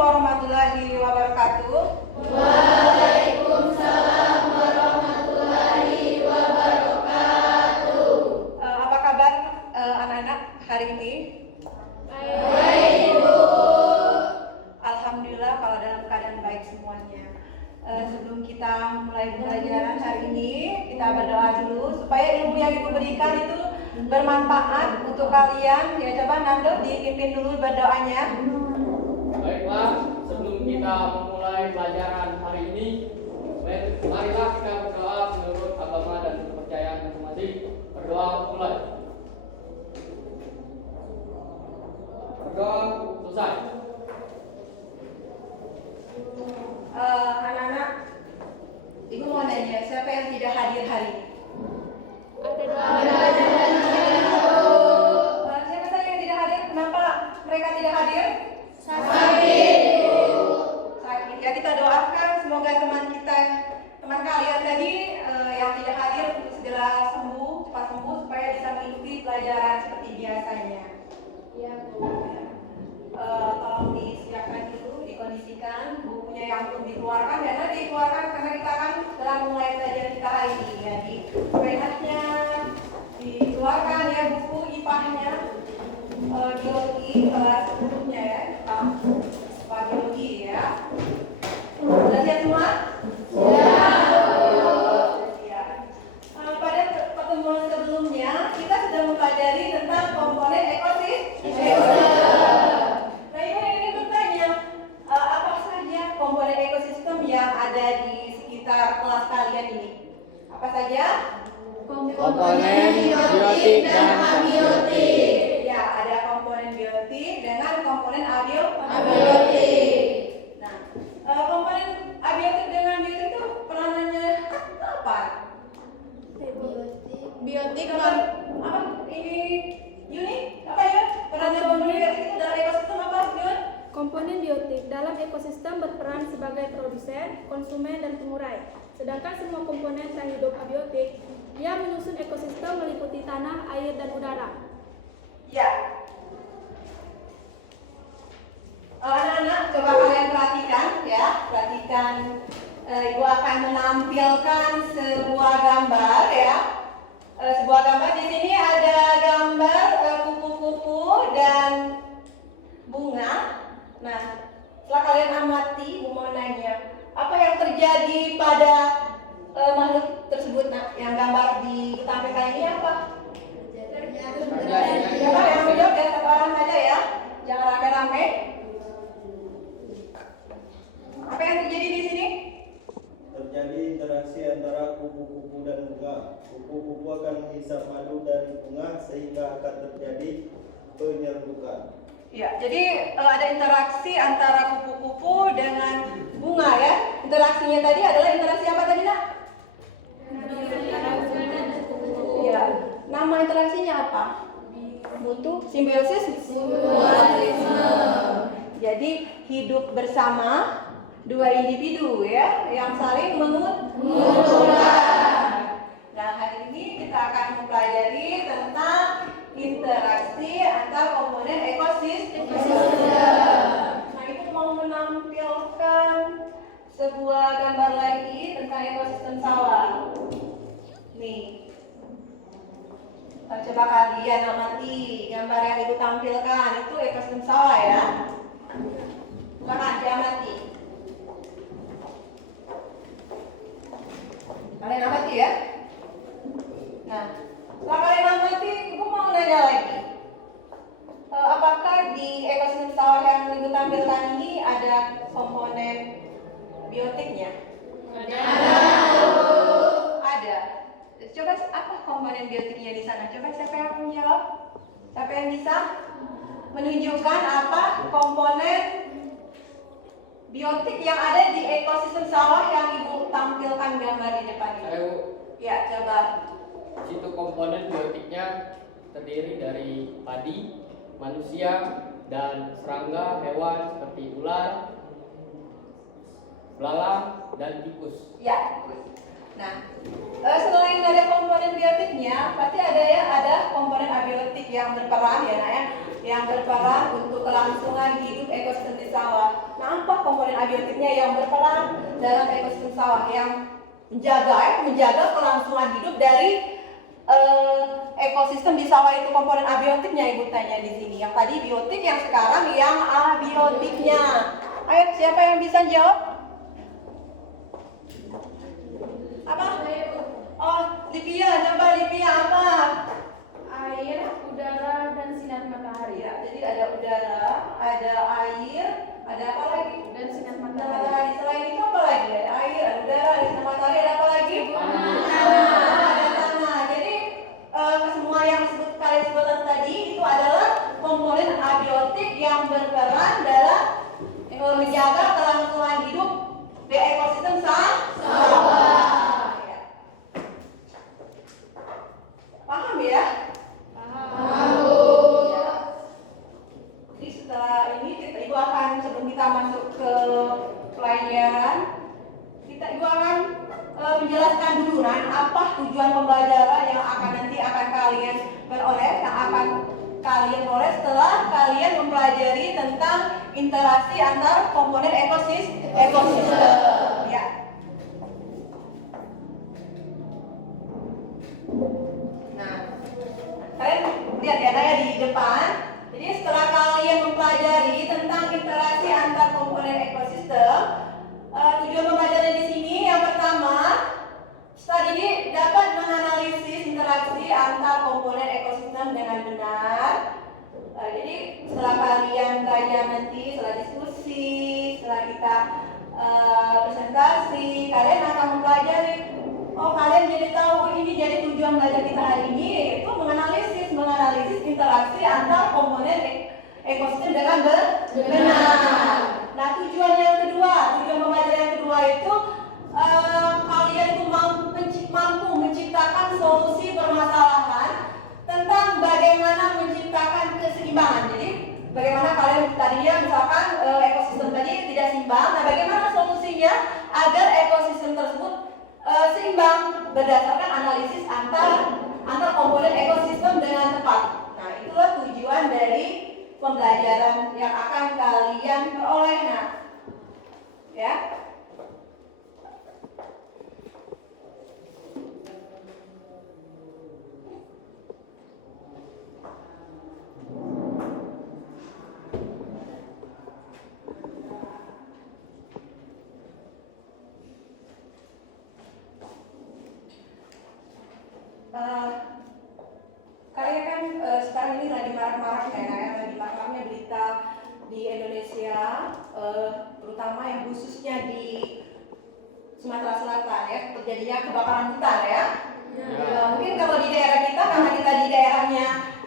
warahmatullahi wabarakatuh. Waalaikumsalam warahmatullahi wabarakatuh. Apa kabar anak-anak hari ini? Baik, Bu. Alhamdulillah kalau dalam keadaan baik semuanya. Sebelum kita mulai pelajaran hari ini, kita berdoa dulu supaya ilmu yang Ibu berikan itu bermanfaat untuk kalian. Ya, coba Nando dipimpin dulu berdoanya. Baiklah, sebelum kita memulai pelajaran hari ini, marilah kita berdoa menurut agama dan kepercayaan masing-masing. Berdoa mulai. Berdoa selesai. Anak-anak, Ibu mau nanya, siapa yang tidak hadir hari ini? Siapa saja yang tidak hadir? Kenapa mereka tidak hadir? Sakit. Sakit. Ya, kita doakan semoga teman kalian tadi yang tidak hadir untuk segera sembuh, cepat sembuh supaya bisa mengikuti pelajaran seperti biasanya. Ya, Tolong disiapkan dulu, dikondisikan bukunya yang belum dikeluarkan karena dikeluarkan karena kita akan telah mulai pelajaran kita hari ini. Jadi penatnya dikeluarkan ya, buku IPA-nya, biologi kelas sebelumnya ya, Pak biologi ya. Sudah siap semua? Ya. Pada pertemuan sebelumnya kita sudah mempelajari tentang komponen ekosistem. Nah, Ibu ini bertanya, apa saja komponen ekosistem yang ada di sekitar kelas kalian ini? Apa saja? komponen biotik dan abiotik. Ya, ada komponen biotik dengan komponen Abiotik. Nah, komponen abiotik dengan biotik itu peranannya apa? Biotik Apa? Ini Yuni? Apa ya? Peranan komponen biotik itu dalam ekosistem apa, Yun? Komponen biotik dalam ekosistem berperan sebagai produsen, konsumen, dan pengurai. Sedangkan semua komponen tak hidup abiotik, dia menyusun ekosistem meliputi tanah, air, dan udara. Ya. Anak-anak, coba kalian perhatikan ya, perhatikan. Ibu akan menampilkan sebuah gambar ya. Sebuah gambar di sini ada gambar kupu-kupu dan bunga. Nah, setelah kalian amati, Ibu mau nanya, apa yang terjadi pada makhluk tersebut? Nah, yang gambar ditampilkan ini apa? Siapa yang menjawab ya, satu orang saja ya, jangan rame-rame. Apa yang terjadi di sini? Terjadi interaksi antara kupu-kupu dan bunga. Kupu-kupu akan menghisap madu dari bunga sehingga akan terjadi penyerbukan. Ya, jadi ada interaksi antara kupu-kupu dengan bunga ya. Interaksinya tadi adalah interaksi apa tadi, Nak? Ya, nama interaksinya apa? Mutu, simbiosis. Jadi hidup bersama dua individu ya, yang saling menguntungkan. Nah, hari ini kita akan mempelajari tentang interaksi antar komponen ekosistem. Nah, Ibu mau menampilkan sebuah gambar lagi tentang ekosistem sawah. Nih, coba kalian amati gambar yang Ibu tampilkan, itu ekosistem sawah ya. Silakan diamati. Kalian amati ya. Nah, setelah kalian amati, Ibu mau nanya lagi. Apakah di ekosistem sawah yang Ibu tampilkan ini ada komponen biotiknya? Ada. Coba apa komponen biotiknya di sana? Coba siapa yang menjawab? Siapa yang bisa menunjukkan apa komponen biotik yang ada di ekosistem sawah yang Ibu tampilkan gambar di depan ini? Ayo, Ya, coba. situ komponen biotiknya terdiri dari padi, manusia, dan serangga hewan seperti ular, belalang, dan tikus. Ya. Nah, selain ada komponen biotiknya, pasti ada komponen abiotik yang berperan ya, Nak ya, yang berperan untuk kelangsungan hidup ekosistem di sawah. Nah, komponen abiotiknya yang berperan dalam ekosistem sawah yang menjaga kelangsungan hidup dari ekosistem di sawah itu. Komponen abiotiknya ibu tanya di sini. Yang tadi biotik, yang sekarang yang abiotiknya. Ayo, siapa yang bisa jawab? Apa? Oh, Livia, coba Livia apa? Air, udara, dan sinar matahari. Ya, jadi ada udara, ada air, ada apa lagi? Dan sinar Matahari. matahari. Selain itu apa lagi? Ada air, ada udara, ada sinar matahari, ada apa lagi? Tanah. Ada tanah. Jadi semua yang kalian sebutkan tadi itu adalah komponen abiotik yang berperan dalam menjaga kelangsungan hidup di ekosistem sawah. Ya. Paham ya? Ya. Jadi setelah ini ibu akan, sebelum kita masuk ke pelajaran, ibu akan menjelaskan dulu apa tujuan pembelajaran yang nanti akan kalian peroleh, yang akan kalian peroleh setelah kalian mempelajari tentang interaksi antar komponen ekosistem. Ya. Nah, kalian lihat ya saya di depan. Jadi setelah kalian mempelajari tentang interaksi antar komponen ekosistem, tujuan pembelajaran di sini yang pertama, studi ini dapat menganalisis interaksi antar komponen ekosistem dengan benar. Jadi setelah kalian belajar nanti, setelah diskusi, setelah kita presentasi, kalian akan mempelajari. Oh, kalian jadi tahu ini jadi tujuan belajar kita hari ini, yaitu menganalisis interaksi antar komponen ekosistem dengan benar. Nah, tujuan pembelajaran yang kedua itu kalian itu mampu menciptakan solusi permasalahan tentang bagaimana menciptakan keseimbangan. Jadi bagaimana kalian tadinya misalkan ekosistem tadi tidak seimbang, nah bagaimana solusinya agar ekosistem tersebut seimbang berdasarkan analisis antar komponen ekosistem dengan tepat. Nah, itulah tujuan dari pembelajaran yang akan kalian peroleh. Nah, ya. Kalian kan sekarang ini lagi marak-maraknya lagi marak-maraknya berita di Indonesia, terutama yang khususnya di Sumatera Selatan ya, terjadinya kebakaran hutan ya. Mungkin kalau di daerah kita, karena kita di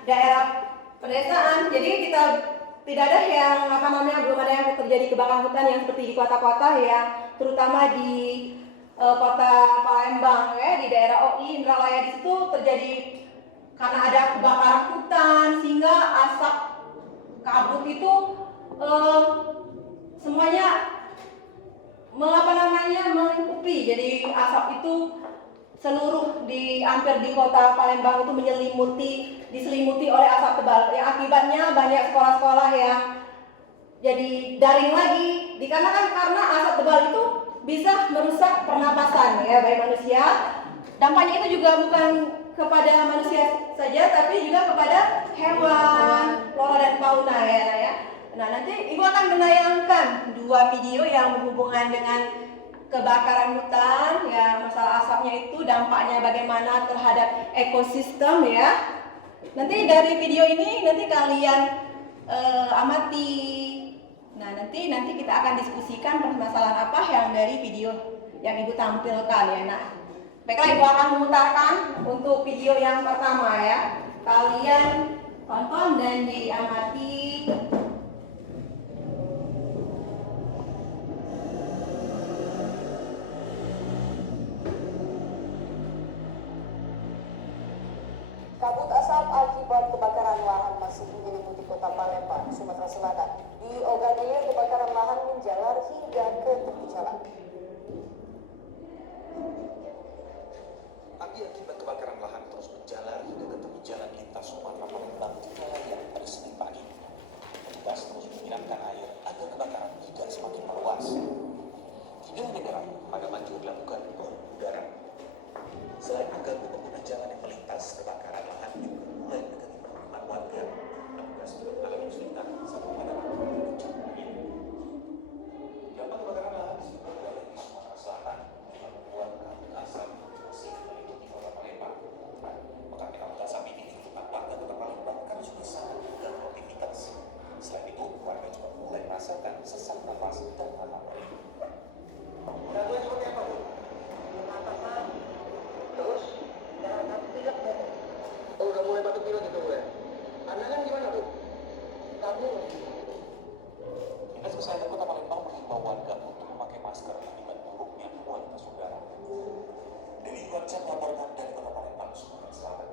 daerah pedesaan, jadi kita tidak ada yang belum ada yang terjadi kebakaran hutan yang seperti di kota-kota ya, terutama di kota Palembang ya, di daerah OI Indralaya. Di situ terjadi karena ada kebakaran hutan sehingga asap kabut itu semuanya melingkupi. Jadi asap itu seluruh hampir di kota Palembang itu diselimuti oleh asap tebal. Yang akibatnya banyak sekolah-sekolah yang jadi daring lagi dikarenakan karena asap tebal itu bisa merusak pernapasan ya bagi manusia. Dampaknya itu juga bukan kepada manusia saja, tapi juga kepada hewan, flora dan fauna ya. Nah, nanti Ibu akan menayangkan 2 video yang berhubungan dengan kebakaran hutan ya, masalah asapnya itu dampaknya bagaimana terhadap ekosistem ya. Nanti dari video ini nanti kalian amati. Nah, nanti kita akan diskusikan permasalahan apa yang dari video yang Ibu tampilkan ya. Nah, baiklah, Ibu akan memutarkan untuk video yang pertama ya. Kalian tonton dan diamati. Kabut asap akibat kebakaran lahan masih menyelimuti kota Palembang, Sumatera Selatan. Di Oganilir, kebakaran lahan menjalar hingga ke tepi jalan. Api akibat kebakaran lahan terus menjalar hingga ke tepi jalan lintas Sumatera Palembang di Nelayan pada Senin pagi. Petugas terus menyiramkan air agar kebakaran tidak semakin meluas. warga maju dilakukan pengelolaan udara. Selain mengganggu pengguna jalan yang melintas, kebakaran lahan juga mulai mendekati permukiman warga. Petugas mengalami kesulitan saat memadamkan puncak angin. Dampak kebakaran lahan di sejumlah wilayah di Sumatera Selatan yang membuat kabut asap masih meliputi kota Palembang. Mekatnya kabut asap ini dikeluhkan warga kota Palembang karena sudah sangat mengganggu aktivitas. Selain itu, warga juga mulai merasakan sesak nafas dan alkohol. Gangguan seperti apa, Bu? Terus? Batuk pilek, Bu. Oh, udah mulai batuk pilek gitu, Bu ya? Anda kan gimana, Bu? Kamu? Dinas Kesehatan Kota Palembang mengimbau warga untuk memakai masker akibat buruknya kualitas udara. Dewi Gonca melaporkan dari Kota Palembang, Sumatera Selatan.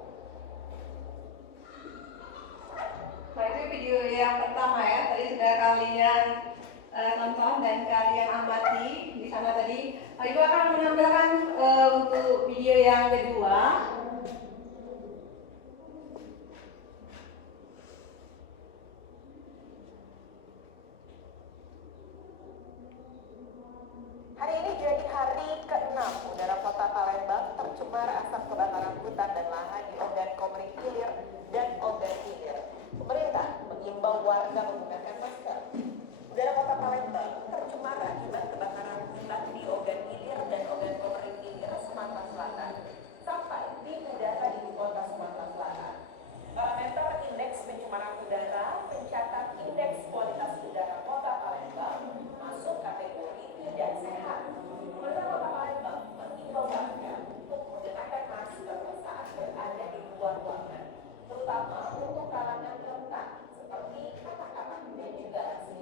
Nah, itu video yang pertama ya, tadi sudah kalian tonton dan kalian amati di sana tadi. Ibu akan menampilkan untuk video yang kedua. Hari ini jadi hari ke-6 udara kota Palembang tercemar asap kebakaran hutan dan lahan di Ogan Komering Ilir dan Ogan Ilir. Pemerintah mengimbau warga menggunakan masker. Udara kota Palembang tercemar akibat kebakaran hutan di Ogan Ilir dan Ogan Komering Ilir, Sumatera Selatan, sampai di udara di ibu kota Sumatera Selatan. Parameter indeks pencemaran udara mencatat indeks kualitas udara kota Palembang masuk kategori tidak sehat. Pemerintah kota Palembang mengimbau warga untuk menggunakan masker saat berada di luar ruangan, terutama untuk kalangan rentan seperti anak-anak dan juga lansia.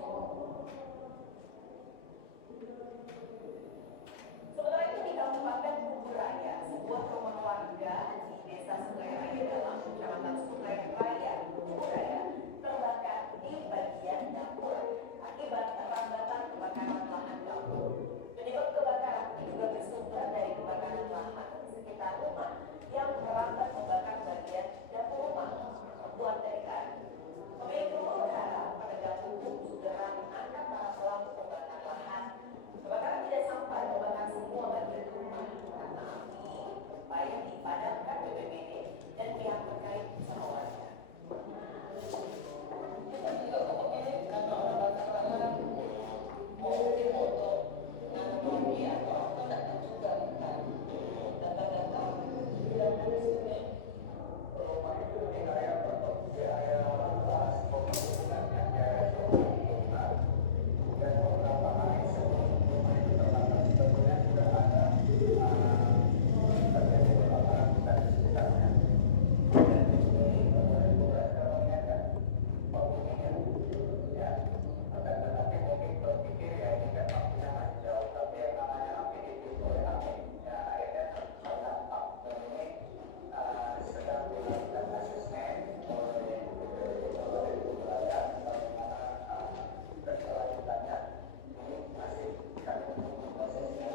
Sementara itu di Kabupaten Kuburaya, sebuah rumah warga di Desa Sungai Raya Dalam, Kecamatan Sungai Raya, Kuburaya, terbakar di bagian dapur akibat rambatan kebakaran lahan dapur. Penyebab kebakaran diduga bersumber dari kebakaran lahan di sekitar rumah yang merambat membakar bagian dapur rumah terbuat dari kayu. Pemilik rumah berharap penegak hukum segera mengangkat para pelaku pembakaran lahan. Kebakaran tidak sampai membakar semua bagian rumah karena api upaya dipadamkan BPBD dan pihak terkait bersama warga. Kita juga memilih karena orang bakar lahan mau foto nanam lagi atau apa tidak juga kan. Data-data tidak boleh sini. Rumah itu di area di area dan beberapa hari sebelum rumah itu terbakar sebetulnya sudah ada terjadi kebakaran hutan di sekitarnya. Dan ini mereka mengingatkan penghuninya ya, akan tetapi mungkin berpikir ya ini kan apinya masih jauh, tapi yang namanya api itu oleh api ya akhirnya terdampak. Dan ini sedang dilakukan asesmen oleh bagaimana keselanjutannya. Ini masih kami menunggu prosesnya.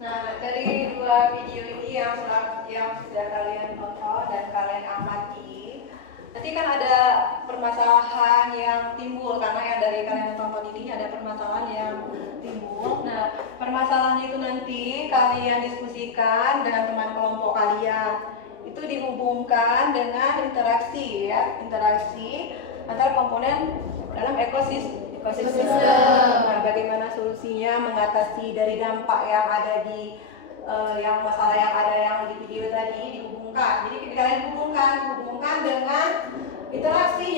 Nah, dari dua video ini yang sudah kalian tonton dan kalian amati, nanti kan ada permasalahan yang timbul karena yang dari kalian tonton ini ada permasalahan yang timbul. Nah, permasalahan itu nanti kalian diskusikan dengan teman kelompok kalian. Itu dihubungkan dengan interaksi ya, interaksi antar komponen dalam ekosistem. Nah, bagaimana solusinya mengatasi dari dampak yang ada di yang masalah yang ada yang di video tadi dihubungkan. Jadi kalian hubungkan dengan interaksi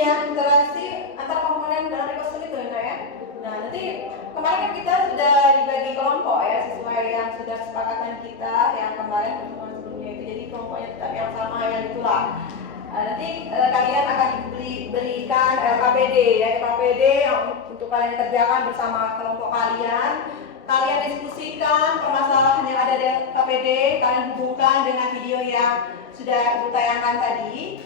antar komponen dalam ekosistem itu ya. Nah, nanti kemarin kan kita sudah dibagi kelompok ya sesuai yang sudah kesepakatan kita yang kemarin pertemuan sebelumnya itu. Jadi kelompoknya tetap yang sama yang itulah. Nanti kalian akan diberikan LKPD ya, LKPD yang untuk kalian kerjakan bersama kelompok kalian. Kalian diskusikan permasalahan yang ada di LKPD, kalian hubungkan dengan video yang sudah Ibu tayangkan tadi.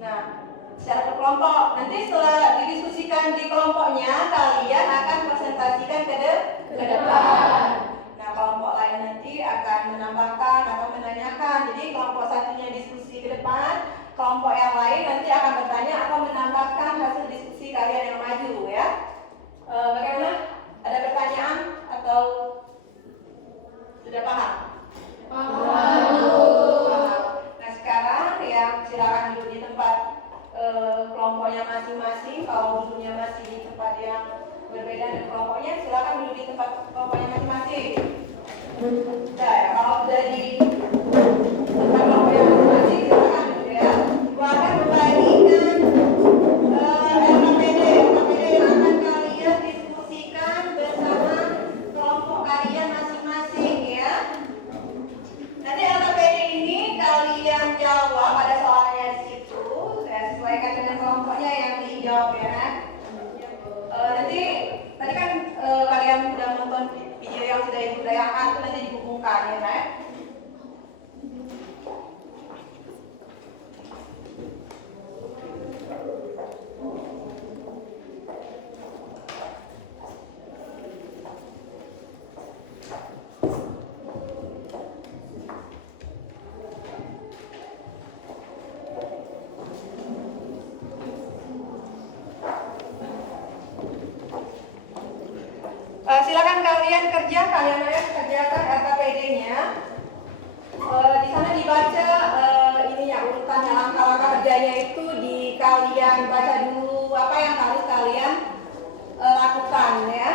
Nah, secara berkelompok. Nanti setelah didiskusikan di kelompoknya, kalian akan presentasikan ke depan. Nah, kelompok lain nanti akan menambahkan atau menanyakan. Jadi kelompok satunya diskusi ke depan, kelompok yang lain nanti akan bertanya atau menambahkan hasil diskusi kalian yang maju ya. kelompoknya masing-masing. Kalau duduknya masih di tempat yang berbeda dengan kelompoknya, silakan duduk di tempat kelompoknya masing-masing. Nah, ya, kalau sudah di tempat kelompoknya masing-masing, silakan duduk ya. Ibu akan membagikan LKPD yang akan kalian diskusikan bersama kelompok kalian masing-masing ya. Nanti LKPD ini kalian jawab, ada soalnya di situ. Saya sesuaikan dengan kelompoknya yang dijawab ya. Nanti tadi kan kalian sudah nonton video yang sudah ibu dayakan, itu nanti dihubungkan ya kan? Silakan kalian kerjakan LKPD-nya. Di sana dibaca ininya urutannya, langkah-langkah kerjanya itu kalian baca dulu apa yang harus kalian lakukan ya.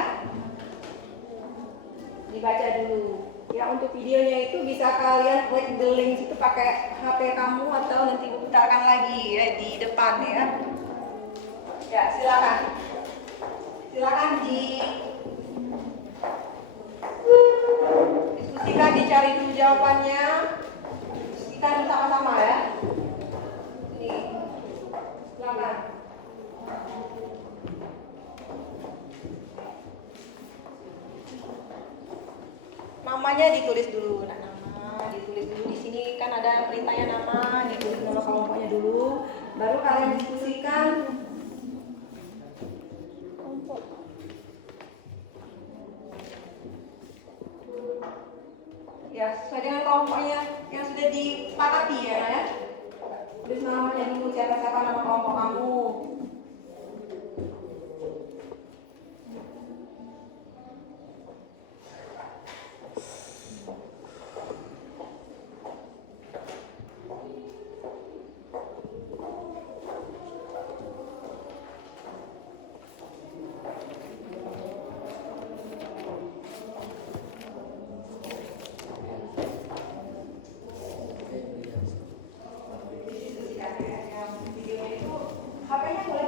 Dibaca dulu. Ya untuk videonya itu bisa kalian klik the link situ pakai HP kamu atau nanti putarkan lagi ya di depan ya. Ya silakan. Silakan diskusikan, dicari dulu jawabannya, diskusikan bersama-sama ya. Ini, silakan. Namanya ditulis dulu, nama ditulis dulu di sini kan ada perintahnya nama, ditulis nama kelompoknya dulu, baru kalian diskusikan. Ya, sesuai dengan kelompoknya yang sudah disepakati ya. Tulis namanya dulu, siapa-siapa nama kelompok kamu. Videonya itu HP-nya boleh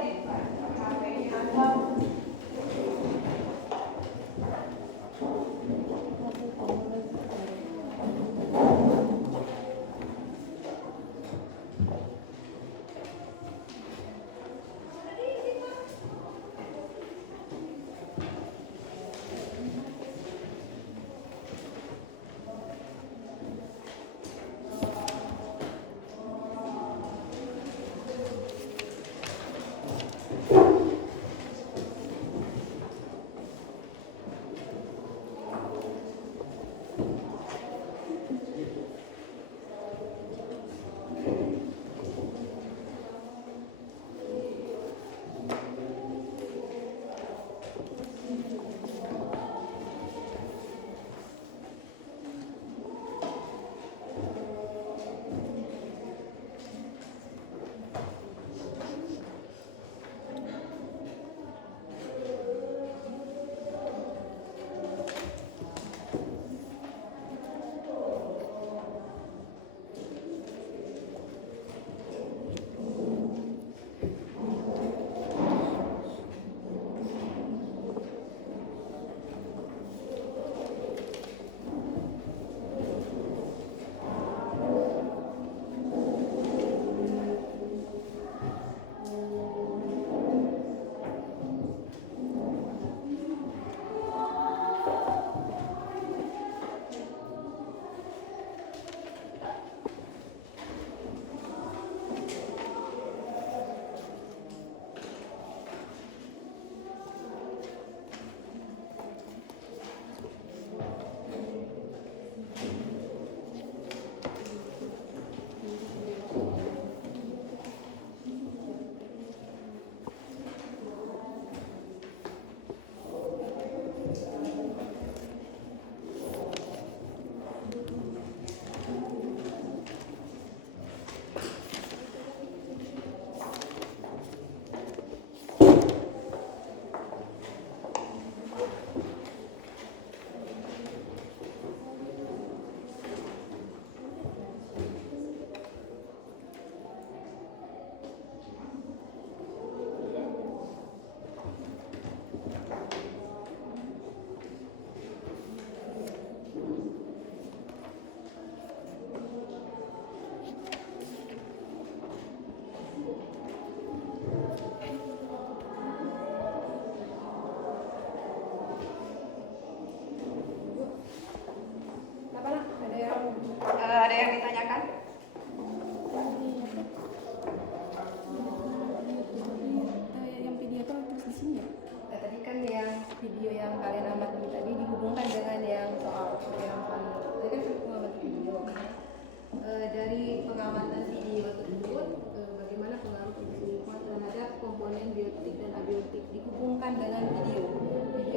biotik dan abiotik dihubungkan dengan video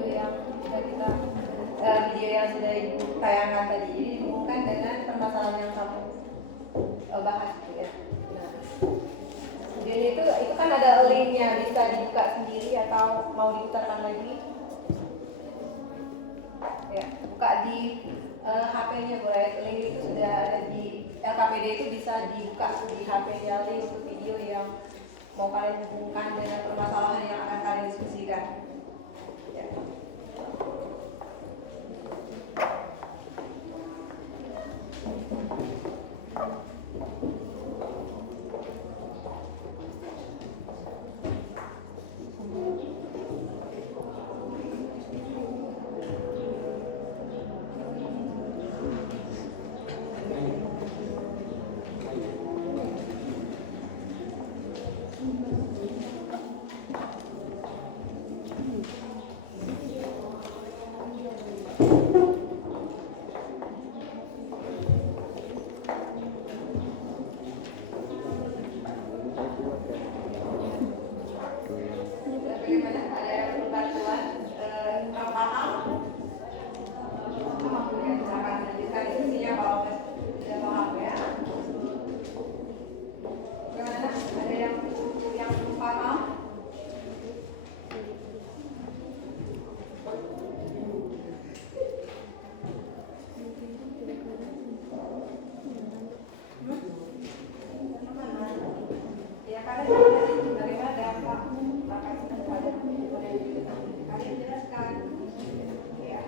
yang sudah video yang sudah ibu tayangkan tadi. Jadi dihubungkan dengan permasalahan yang kamu bahas gitu ya. Nah, video itu kan ada linknya, bisa dibuka sendiri atau mau diputarkan lagi. Ya, buka di HP-nya Bu Rai. Link itu sudah ada di LKPD, itu bisa dibuka di HP-nya, link untuk video yang mau kalian hubungkan dengan permasalahan yang akan kalian diskusikan. Ya. Bagaimana? Ada yang perlu bantuan? Kurang paham? Ya, silakan lanjutkan diskusinya kalau sudah paham ya. Bagaimana? Ada yang paham? Ya, kalian bagaimana dampak pada kalian jelaskan ya.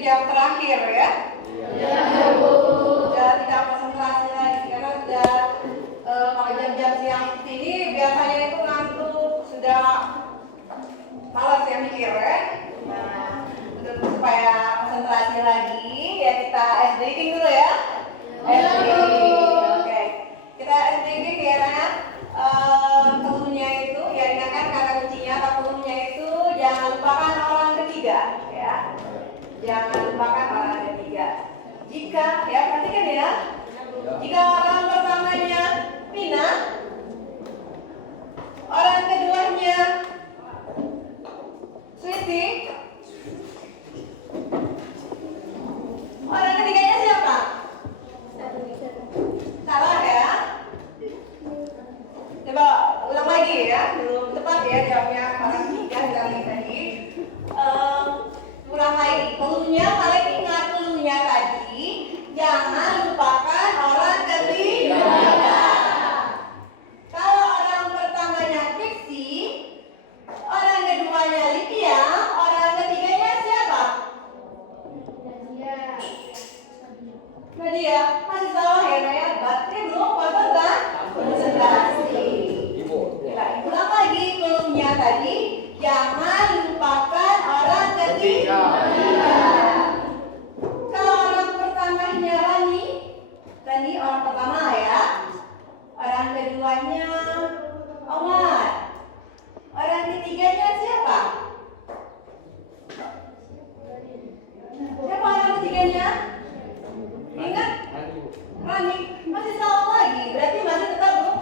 jam terakhir ya. Sudah tidak konsentrasi lagi karena sudah kalau jam-jam siang ini biasanya itu ngantuk, sudah malas ya mikir ya. Nah, untuk supaya konsentrasi lagi ya kita ice breaking dulu ya. Ice breaking. Oke. Kita ice breaking ya Nana. Cluenya itu ya ingatkan kata kuncinya atau cluenya itu jangan lupakan orang ketiga ya. Jangan lupakan orang ketiga. Jika ya perhatikan ya. Jika orang pertamanya Mina, orang keduanya Sweetie, orang ketiganya siapa? Salah ya. Coba ulang lagi ya, belum tepat ya jawabnya orang ketiga sekali tadi. Ulang lagi, cluenya kalian ingat cluenya tadi, jangan lupakan orang ketiga. Kalau orang pertamanya Fiksi, orang keduanya Lydia, orang ketiganya siapa? Nadia, masih salah ya Naya, berarti belum konsentrasi. Kita ulang lagi cluenya tadi, jangan lupakan orang ketiga. Kalau orang pertamanya Rani orang pertama ya. Orang keduanya Omar. Orang ketiganya siapa? Siapa orang ketiganya? Ingat? Rani. Masih salah lagi. Berarti masih tetap belum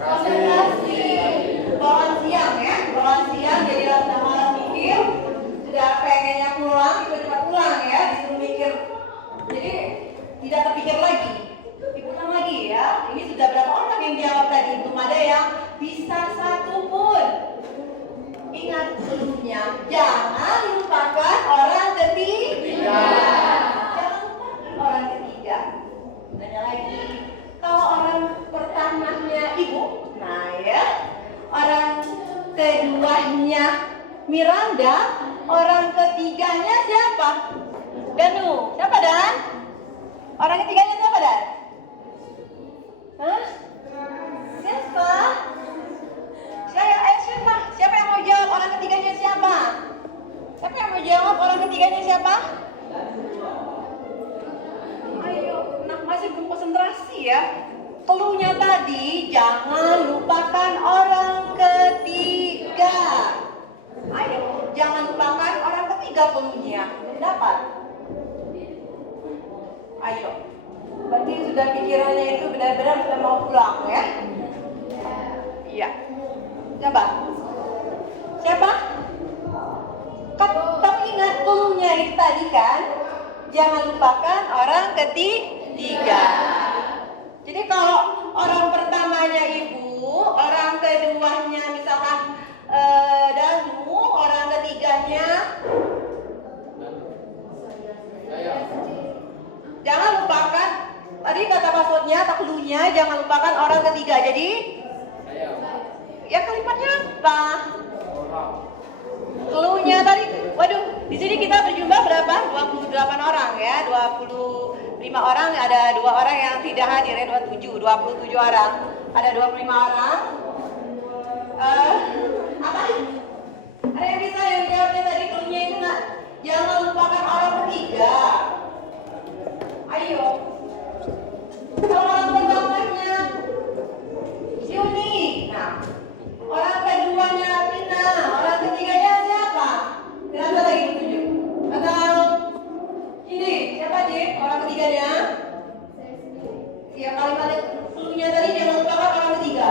konsentrasi. Bawaan siang ya. Bawaan siang jadi sudah malas mikir. Sudah pengennya pulang, tiba-tiba pulang ya. Disuruh mikir. Jadi tidak terpikir lagi. Dipulang lagi ya. Ini sudah berapa orang yang jawab tadi? Belum ada yang bisa satu pun. Ingat sebelumnya, jangan lupakan orang ketiga. Jangan lupakan orang ketiga. Tanya lagi, kalau orang pertamanya ibu, nah ya, orang keduanya Miranda, orang ketiganya siapa? Danu, siapa Dan? Orang ketiganya siapa, Dan? Hah? Siapa? Siapa? Siapa yang mau jawab orang ketiganya siapa? Siapa yang mau jawab orang ketiganya siapa? Ayo, nah masih belum konsentrasi ya. Cluenya tadi, jangan lupakan orang ketiga. Ayo, jangan lupakan orang ketiga cluenya. Mendapat? Ayo. Berarti sudah pikirannya itu benar-benar sudah mau pulang ya? Iya. Siapa? Siapa? Kamu ingat cluenya itu tadi kan? Jangan lupakan orang ketiga. Jadi kalau orang pertamanya ibu, orang keduanya misalkan Danu, orang ketiganya Saya. jangan lupakan tadi kata passwordnya atau cluenya, jangan lupakan orang ketiga. Jadi Saya. ya kalimatnya apa? Cluenya tadi, waduh, di sini kita berjumlah berapa? 28 orang ya, 25 orang, ada 2 orang yang tidak hadir ya, 27 orang. Ada 25 orang. Apa? Ada yang bisa yang jawabnya tadi cluenya itu nggak? Jangan lupakan orang ketiga. Ayo. Kalau orang pertamanya Yuni, nah orang keduanya Pina, orang ketiganya siapa? Kenapa lagi ditunjuk? Atau ini siapa Jim? Orang ketiganya? Ya kalimat cluenya tadi jangan lupakan orang ketiga.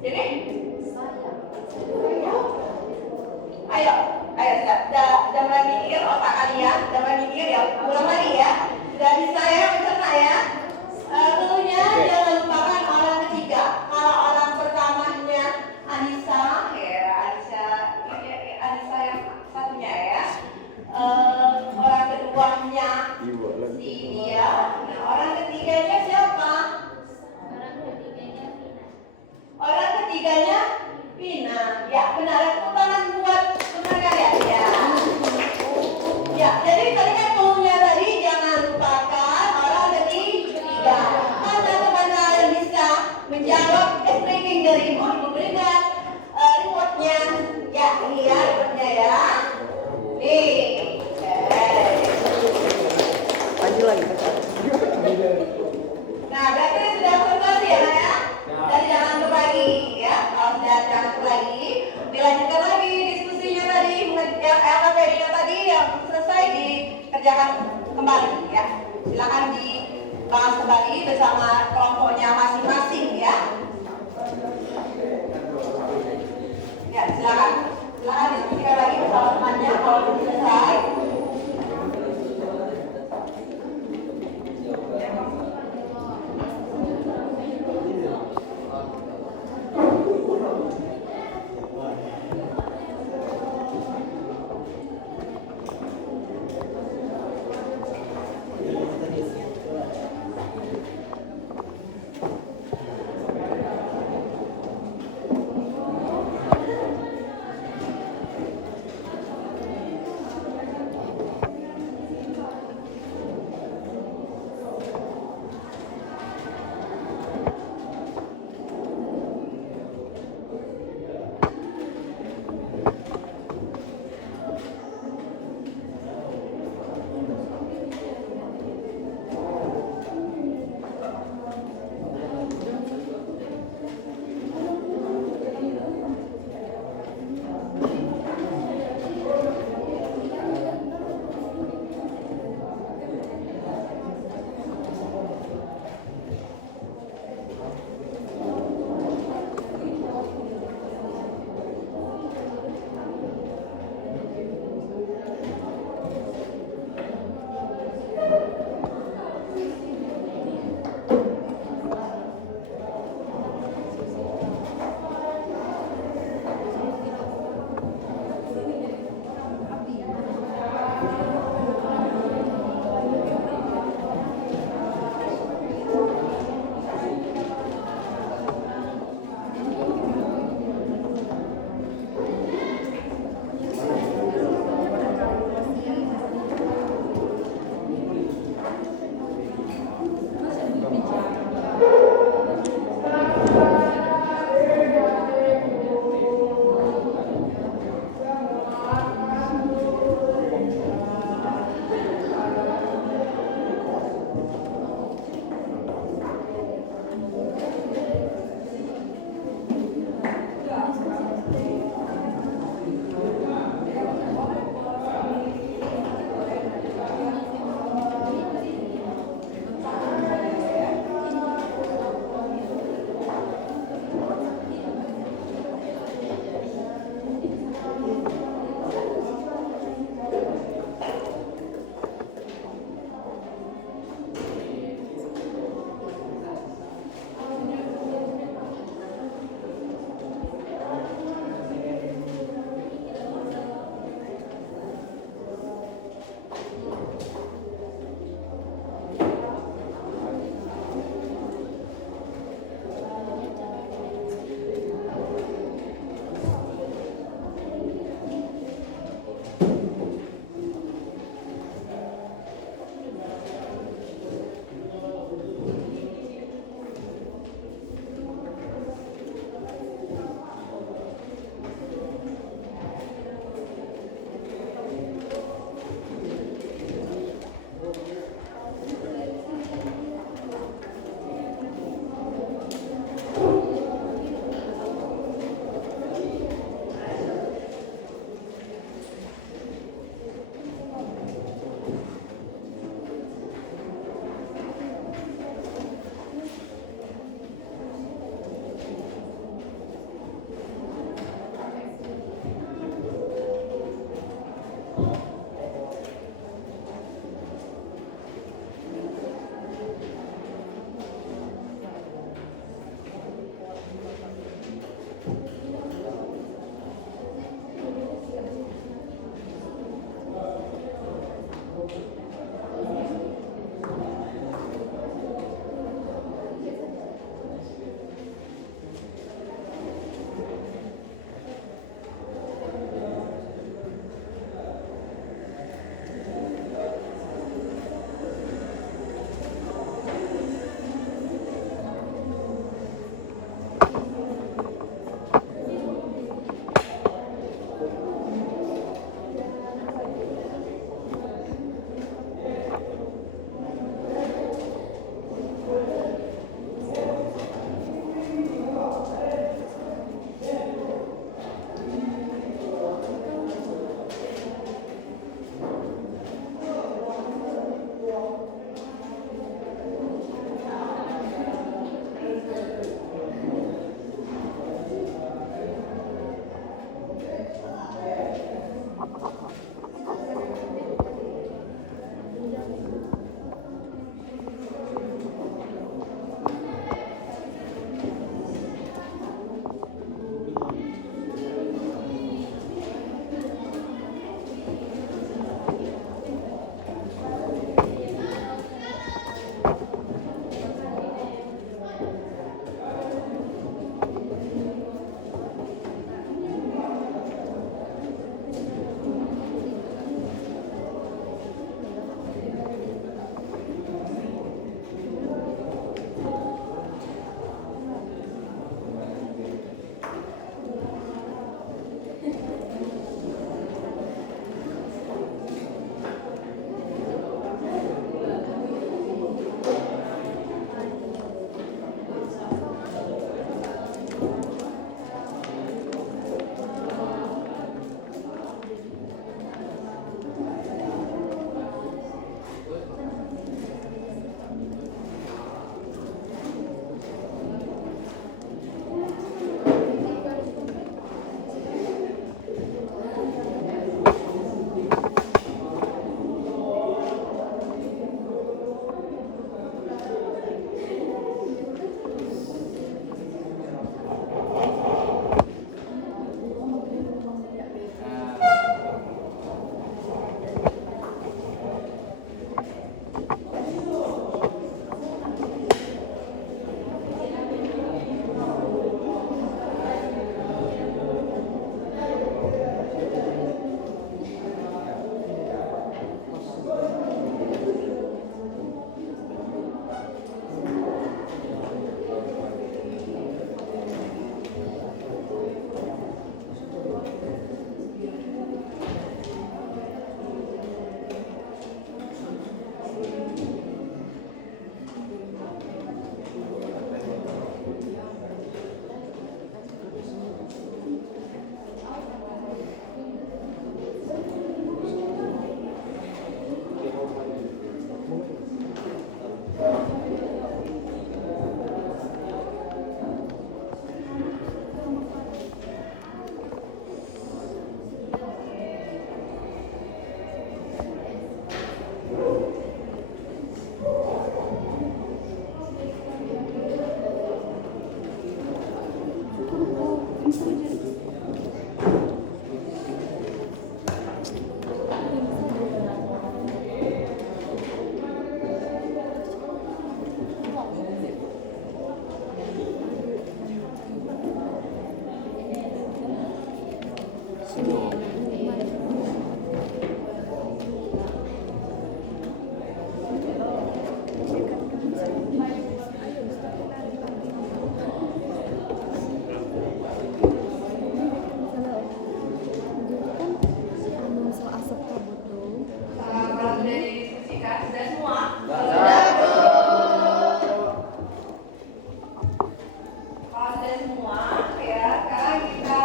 Jadi? Ayo, sudah mulai mikir otak kalian, sudah mulai mikir ya, ulang lagi ya. Sudah bisa ya, mencerna ya. Cluenya jangan lupakan orang ketiga. Kalau orang pertamanya Anissa, ya Anissa yang satunya ya. Orang keduanya si dia. Nah, orang ketiganya siapa? Orang ketiganya Pina. Ya benar, tepuk tangan buat teman kalian ya. Ya, jadi tadi kan cluenya tadi jangan lupakan orang ketiga. Mana teman kalian bisa menjawab speaking dari Ibu memberikan rewardnya. Ya, ini ya rewardnya ya. Nih. Lanjut lagi. Nah, berarti sudah konsentrasi ya, Nak, ya? Dan jangan berbagi ya. Kalau sudah jangan berbagi, dilanjutkan lagi diskusinya tadi, yang LKPD-nya tadi yang selesai dikerjakan kembali ya. Silakan dibahas kembali bersama kelompoknya masing-masing ya. Ya, silakan. Silakan diskusikan lagi bersama temannya kalau sudah selesai. Kalau sudah didiskusikan, sudah semua? Kalau sudah semua, ya sekarang kita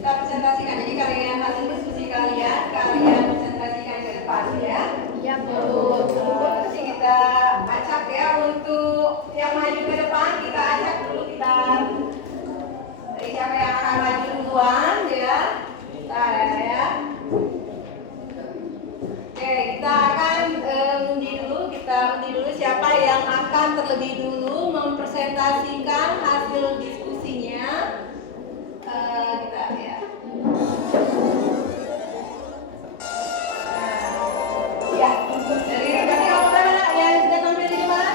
presentasikan. Jadi kalian hasil diskusi kalian presentasikan ke depan ya. Ya, Nanti kita acak ya untuk yang maju ke depan, kita acak dulu kita dari siapa yang akan maju duluan ya. Ya. Oke, kita akan undi dulu siapa yang akan terlebih dulu mempresentasikan hasil diskusinya. Kita ya. Ya, dari berarti kelompok mana yang sudah tampil di mana?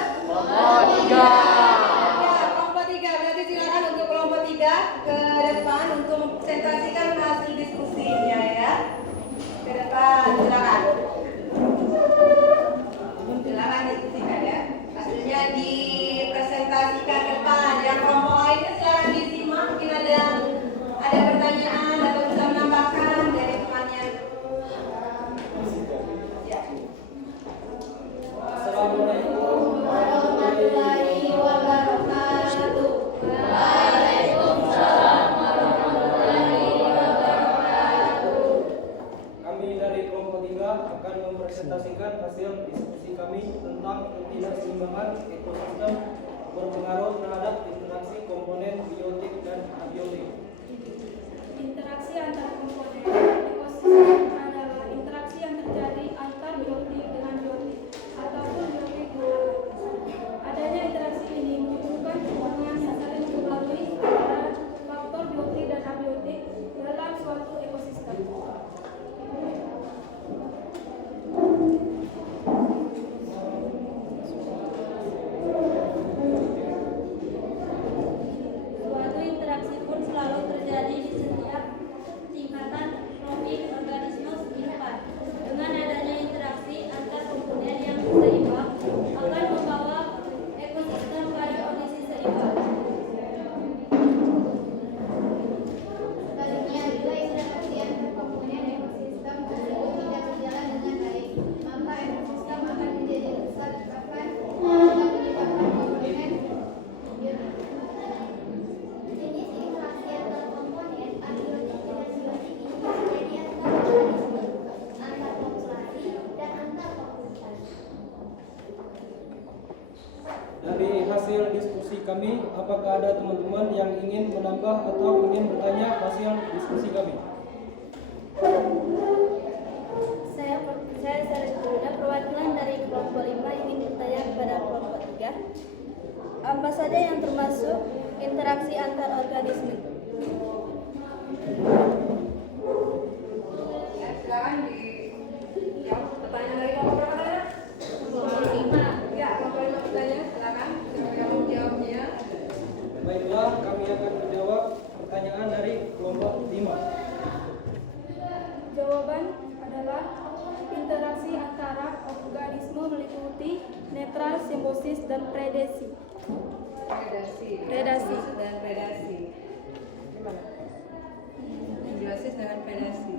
Ya, kelompok 3. Berarti silakan untuk kelompok 3 ke depan untuk mempresentasikan hasil diskusinya ya. Ke depan, silakan. Silakan diskusikan ya. Hasilnya dipresentasikan ke depan. Yang kelompok lainnya silakan disimak. Mungkin ada pertanyaan atau bisa menambahkan dari temannya. Ya. Assalamualaikum warahmatullahi wabarakatuh. Kami dari kelompok 3 akan mempresentasikan hasil diskusi kami tentang ketidakseimbangan ekosistem berpengaruh terhadap interaksi komponen biotik dan abiotik. interaksi antar komponen ekosistem adalah interaksi yang terjadi antar biotik dengan biotik ataupun biotik dengan biotik. Adanya interaksi ini menimbulkan hubungan yang saling melalui antara faktor biotik dan abiotik dalam suatu ekosistem. Suatu interaksi pun selalu terjadi di setiap tingkatan tropik organisme sekitar. Dengan adanya interaksi antar komponen yang seimbang akan membawa ekosistem pada kondisi seimbang. Sebaliknya, bila interaksi antar komponen ekosistem tersebut tidak berjalan dengan baik, maka ekosistem akan menjadi rusak bahkan dapat menyebabkan komponen jenis interaksi antar komponen abiotik dengan biotik ini terjadi antar organisme, antar populasi, dan antar komunitas. Dari hasil diskusi kami, apakah ada teman-teman yang ingin menambah atau ingin bertanya hasil diskusi kami? Saya Sarjana perwakilan dari kelompok 5 ingin bertanya kepada kelompok 3. Apa saja yang termasuk interaksi antar organisme? Ya, silakan dijawab pertanyaan dari kelompok berapa tadi? Kelompok 5. Ya, kelompok 5 bertanya, silakan. Siapa yang mau menjawabnya? Baiklah, kami akan menjawab pertanyaan dari kelompok 5. Jawaban adalah interaksi antara organisme meliputi netral, simbosis, dan predasi. Predasi. Dan predasi. Gimana? Simbiosis dengan predasi.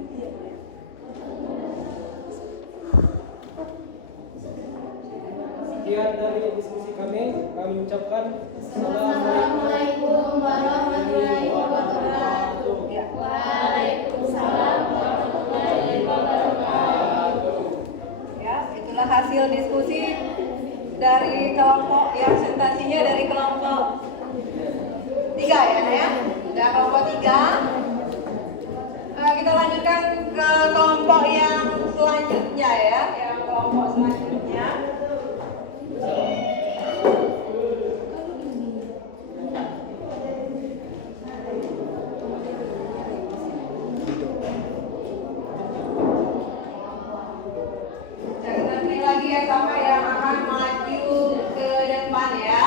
Sekian dari diskusi kami ucapkan Assalamualaikum warahmatullahi wabarakatuh. Ya. Waalaikumsalam warahmatullahi wabarakatuh. Ya, itulah hasil diskusi dari kelompok yang presentasinya dari kelompok 3 ya. Dari kelompok 3. Kita lanjutkan ke kelompok yang selanjutnya ya, yang kelompok selanjutnya. Jangan pilih lagi ya, siapa yang akan maju ke depan ya.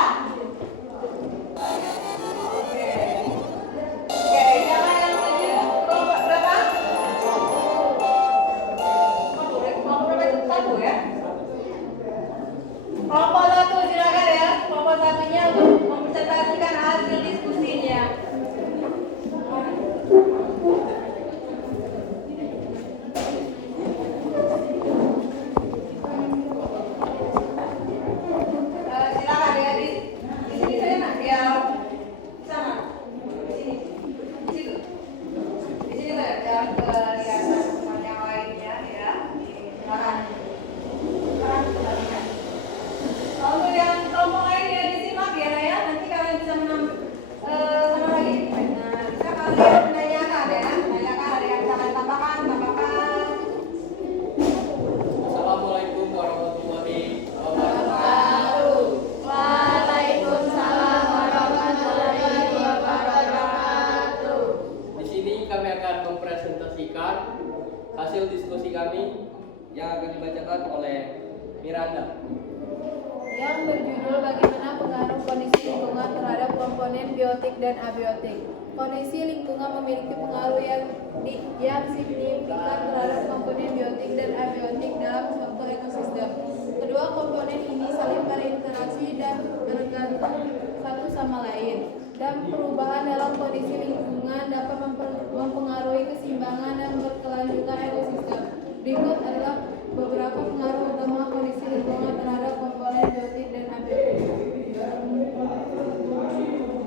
kami akan mempresentasikan hasil diskusi kami yang akan dibacakan oleh Miranda. Yang berjudul bagaimana pengaruh kondisi lingkungan terhadap komponen biotik dan abiotik. Kondisi lingkungan memiliki pengaruh yang signifikan terhadap komponen biotik dan abiotik dalam suatu ekosistem. Kedua komponen ini saling berinteraksi dan bergantung satu sama lain. Dan perubahan dalam kondisi lingkungan dapat mempengaruhi keseimbangan dan berkelanjutan ekosistem. Berikut adalah beberapa pengaruh utama kondisi lingkungan terhadap komponen biotik dan abiotik.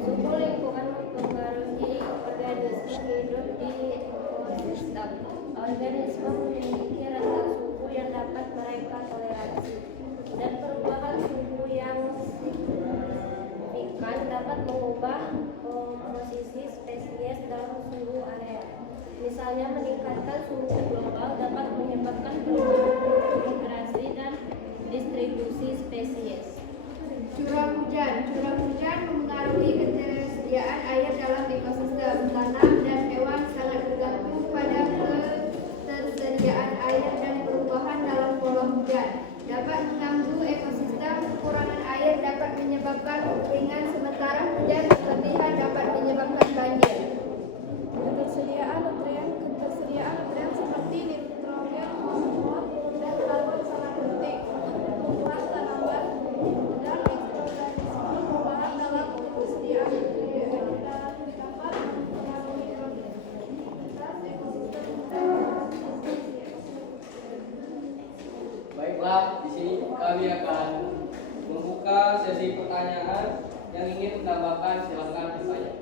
Suhu lingkungan mempengaruhi organisme hidup di ekosistem. Organisme memiliki rentang suhu yang dapat mereka toleransi, dan perubahan suhu yang signifikan dapat mengubah komposisi spesies dalam suhu area. Misalnya, meningkatkan suhu global dapat menyebabkan perubahan migrasi dan distribusi spesies. Curah hujan mempengaruhi ketersediaan air dalam ekosistem. Tanam dan hewan sangat bergantung pada ketersediaan air, dan perubahan dalam pola hujan dapat mengganggu ekosistem. Kekurangan air dapat menyebabkan kekeringan, sementara hujan berlebihan dapat menyebabkan banjir. Ketersediaan nutrien seperti nitrogen, fosfor, dan karbon sangat penting untuk tumbuhan tanaman dan mikroorganisme. Perubahan dalam ketersediaan nutrien dapat mempengaruhi produktivitas ekosistem dan Baiklah, di sini kami akan membuka sesi pertanyaan. Yang ingin menambahkan silakan bertanya.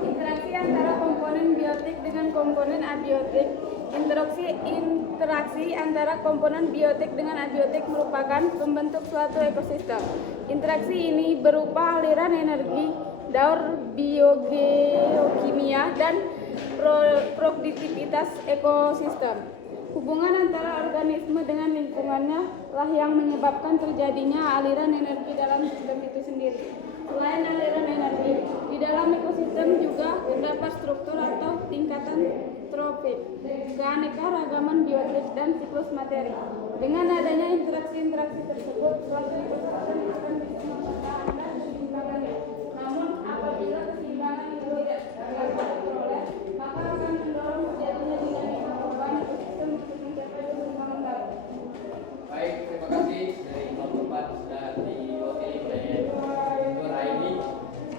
Interaksi antara komponen biotik dengan komponen abiotik. Interaksi antara komponen biotik dengan abiotik merupakan pembentuk suatu ekosistem. Interaksi ini berupa aliran energi, daur biogeokimia, dan produktivitas ekosistem. Hubungan antara organisme dengan lingkungannya lah yang menyebabkan terjadinya aliran energi dalam sistem itu sendiri. Selain aliran energi, di dalam ekosistem juga terdapat struktur atau tingkatan tropik, keanekaragaman biotik, dan siklus materi. Dengan adanya interaksi-interaksi tersebut, suatu ekosistem akan bisa mempertahankan keseimbangannya. Namun, apabila keseimbangan itu tidak dapat diperoleh, maka akan mendorong terjadinya dinamika perubahan ekosistem untuk mencapai keseimbangan baru. Baik, terima kasih dari kelompok 4 sudah diwakili oleh Dr. Aini.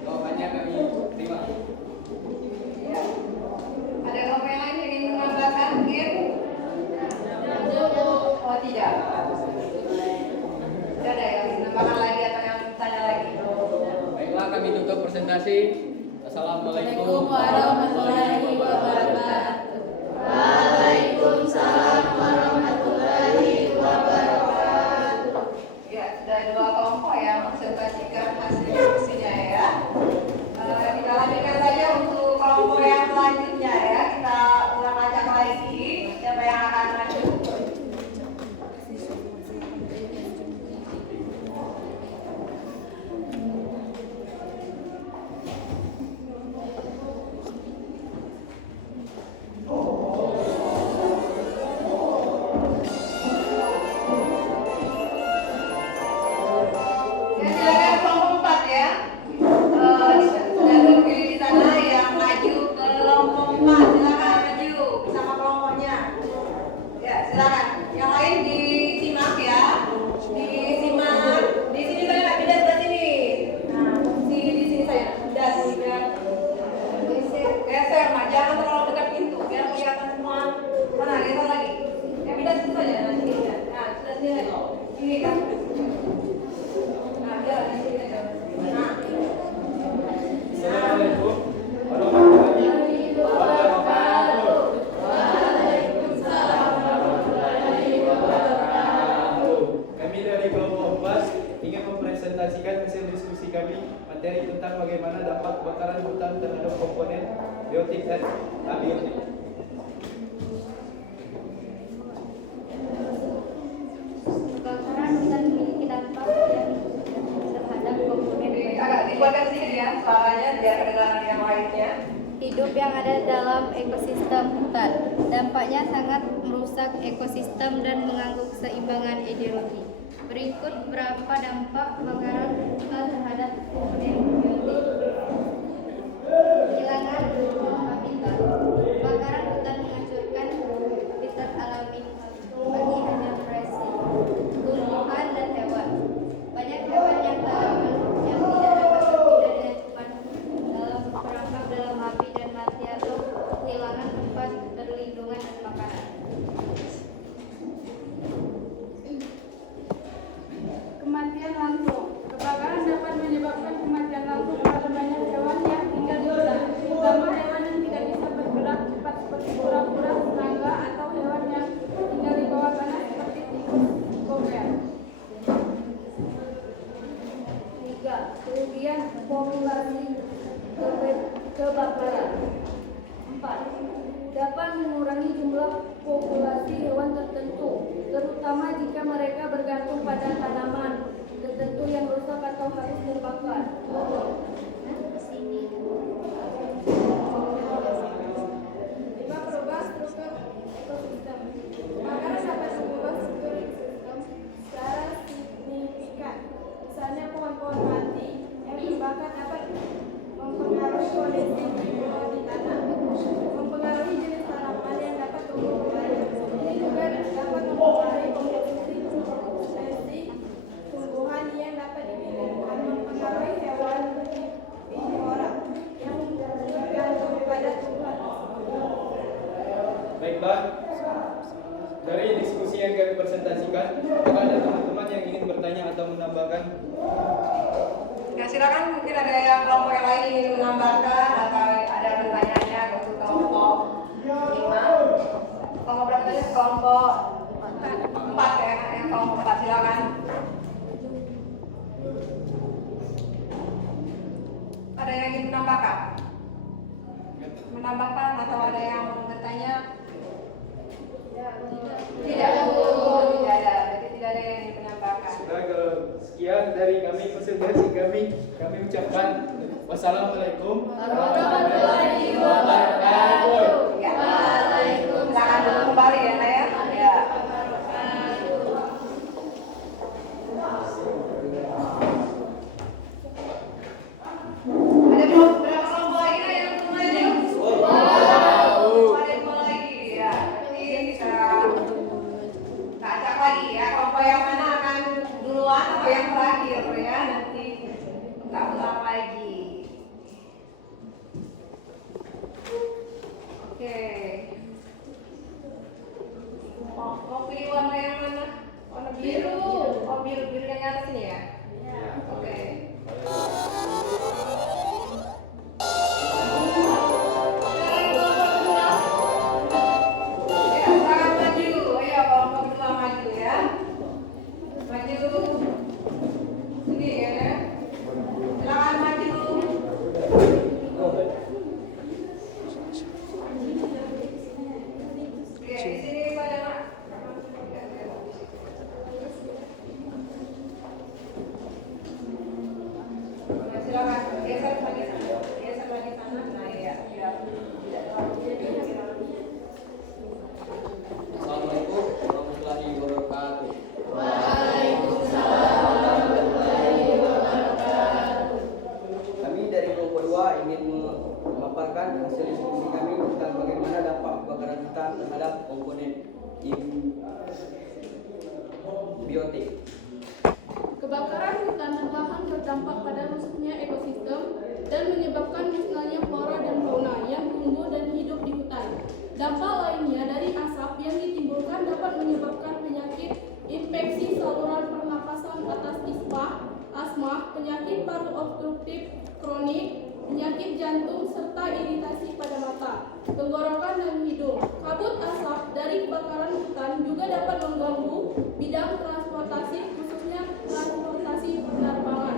Jawabannya kami terima. Ada kelompok yang lain yang ingin menambahkan mungkin? Oh tidak. Tidak ada yang menambahkan lagi atau yang tanya lagi? Baiklah, kami tutup presentasi. Assalamualaikum warahmatullahi wabarakatuh. Waalaikumsalam warahmatullahi wabarakatuh. Ya, sudah dua kelompok yang presentasikan hasil diskusinya ya. Kita lanjutkan saja untuk kelompok yang selanjutnya ya. Kita ulang acak lagi. Siapa yang akan maju? Ya, silakan kelompok 4 ya. Sudah terpilih di sana yang maju ke kelompok 4. Silakan maju bersama kelompoknya. Ya, silakan. Yang lain disimak ya. Disimak. Di sini saya nggak pindah sebelah sini. Nah, posisi di sini saya pindah sini biar geser, Mak. Jangan terlalu dekat pintu biar kelihatan semua. Mana geser lagi. Ya, pindah sini saja. Nah, sini ya. Nah, sudah sini lagi. Sini kan. Nah, biar di sini aja. Nah. Assalamualaikum warahmatullahi wabarakatuh. Waalaikumsalam warahmatullahi wabarakatuh. Kami dari kelompok 4 ingin mempresentasikan hasil diskusi kami materi tentang bagaimana dampak kebakaran hutan terhadap komponen biotik dan abiotik. Kebakaran Dikuatkan sedikit ya suaranya biar kedengaran yang lainnya. Hidup yang ada dalam ekosistem hutan. Dampaknya sangat merusak ekosistem dan mengganggu keseimbangan ekologi. Berikut beberapa dampak kebakaran hutan terhadap komponen biotik. Kehilangan habitat. Kebakaran hutan menghancurkan habitat alami bagi hanya beresin, tumbuhan dan hewan. Banyak hewan yang tidak dapat berpindah dengan cepat dalam perangkap dalam api dan mati atau kehilangan tempat perlindungan dan makanan. Kematian langsung. Kebakaran dapat menyebabkan kematian langsung pada banyak hewan yang tinggal di hutan, terutama hewan yang tidak bisa bergerak cepat seperti kura-kura, serangga, atau hewan yang tinggal di bawah tanah seperti tikus, gober. 3. Kerugian populasi kebakaran. 4. Dapat mengurangi jumlah populasi hewan tertentu, terutama jika mereka bergantung pada tanaman tertentu yang rusak atau harus terbakar. 5. Berubah struktur ekosistem. Kebakaran dapat mengubah struktur ekosistem secara signifikan. Misalnya pohon-pohon mati yang dibakar dapat mempengaruhi kondisi di tanah, mempengaruhi jenis tanaman yang dapat tumbuh kembali. Ini juga dapat mempengaruhi komposisi tumbuhan yang dapat dipilih, dan mempengaruhi hewan bivora yang bergantung pada tumbuhan. Baiklah, dari diskusi yang kami presentasikan, apakah ada teman-teman yang ingin bertanya atau menambahkan? Ya silakan, mungkin ada yang kelompok yang lain ingin menambahkan atau ada pertanyaannya untuk kelompok 5. Kelompok berapa tadi? Kelompok 4 ya, yang kelompok 4 silakan. Ada yang ingin menambahkan? Menambahkan atau ada yang bertanya? Tidak ada, berarti tidak ada yang ingin menambahkan. Sudah, kalau sekian dari kami presentasi kami ucapkan wassalamualaikum Warahmatullahi wabarakatuh. Ya. Silakan dulu kembali ya, Nak ya. Ya. Ada berapa kelompok lagi Nak, yang mulai nih? Ada 2 lagi ya. Berarti kita acak lagi ya. Kelompok yang mana akan duluan atau yang terakhir ya? Nanti kita ulang lagi. Oke. Mau pilih warna yang mana? Warna biru. Oh, biru yang atas ini ya? Oke. Ya, silakan maju. Ayo, kelompok kedua maju ya. Maju. Sini ya. Silakan maju. Oke, di sini pada Mak. Silakan geser lagi sana. Geser lagi sana. Nah, ya. Assalamualaikum warahmatullahi wabarakatuh. Kami dari kelompok 2 ingin memaparkan hasil diskusi kami tentang bagaimana dampak kebakaran hutan terhadap komponen biotik. Kebakaran hutan dan lahan berdampak pada rusaknya ekosistem dan menyebabkan musnahnya flora dan fauna yang tumbuh dan hidup di hutan. Dampak lainnya dari asap yang ditimbulkan dapat menyebabkan penyakit infeksi saluran pernapasan atas asma, penyakit paru obstruktif kronik, penyakit jantung, serta iritasi pada mata, tenggorokan, dan hidung. Kabut asap dari kebakaran hutan juga dapat mengganggu bidang transportasi, khususnya transportasi penerbangan.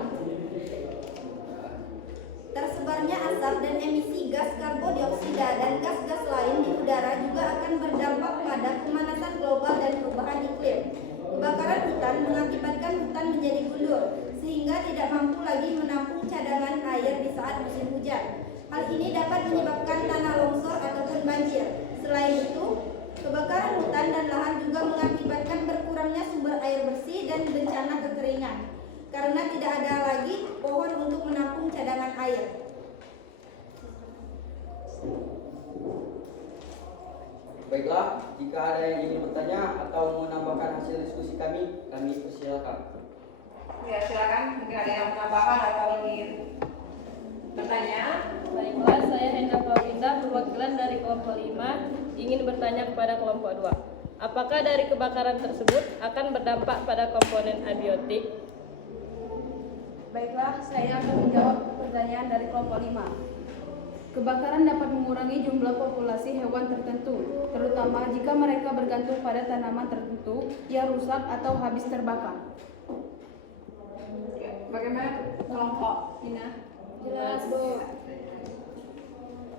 Tersebarnya asap dan emisi gas karbodioksida dan gas-gas lain di udara juga akan berdampak pada pemanasan global dan perubahan iklim. Kebakaran hutan mengakibatkan hutan menjadi gundul, sehingga tidak mampu lagi menampung cadangan air di saat musim hujan. Hal ini dapat menyebabkan tanah longsor ataupun banjir. Selain itu, kebakaran hutan dan lahan juga mengakibatkan berkurangnya sumber air bersih dan bencana kekeringan, karena tidak ada lagi pohon untuk menampung cadangan air. Baiklah, jika ada yang ingin bertanya atau menambahkan hasil diskusi kami persilakan. Ya, silakan. Mungkin ada yang menambahkan atau ingin bertanya. Baiklah, saya Hendra Paulinda, perwakilan dari kelompok 5, ingin bertanya kepada kelompok 2. Apakah dari kebakaran tersebut akan berdampak pada komponen abiotik? Baiklah, saya akan menjawab pertanyaan dari kelompok 5. Kebakaran dapat mengurangi jumlah populasi hewan tertentu, terutama jika mereka bergantung pada tanaman tertentu yang rusak atau habis terbakar. Bagaimana kelompok Ina? Jelas, Bu.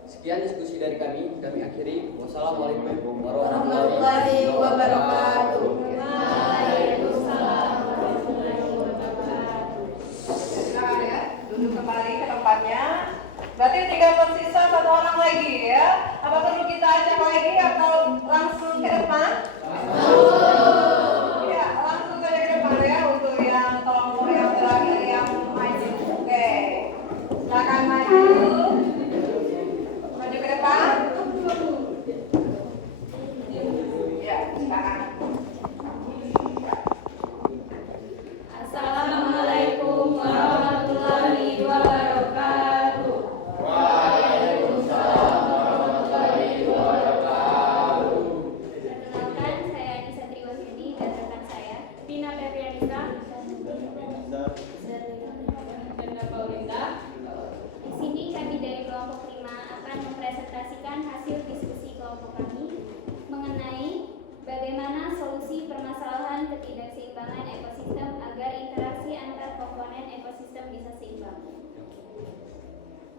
Sekian diskusi dari kami akhiri. Wassalamualaikum Warahmatullahi wabarakatuh. Waalaikumsalam warahmatullahi wabarakatuh. Silakan ya, duduk kembali ke tempatnya. Berarti tinggal tersisa 1 orang lagi ya. Apa perlu kita ajak lagi atau langsung ke depan? Ya, langsung saja ke depan ya untuk yang kelompok yang terakhir yang maju. Oke, silakan maju. Maju ke depan. Ya, silakan. Assalamualaikum warahmatullahi wabarakatuh. Perkenalkan, saya Anissa Triwasini dan rekan saya Pina Febrianisa. Hendra Paulinda. Di sini kami dari kelompok 5 akan mempresentasikan hasil diskusi kelompok kami mengenai bagaimana solusi permasalahan ketidakseimbangan ekosistem agar interaksi antar komponen ekosistem bisa seimbang.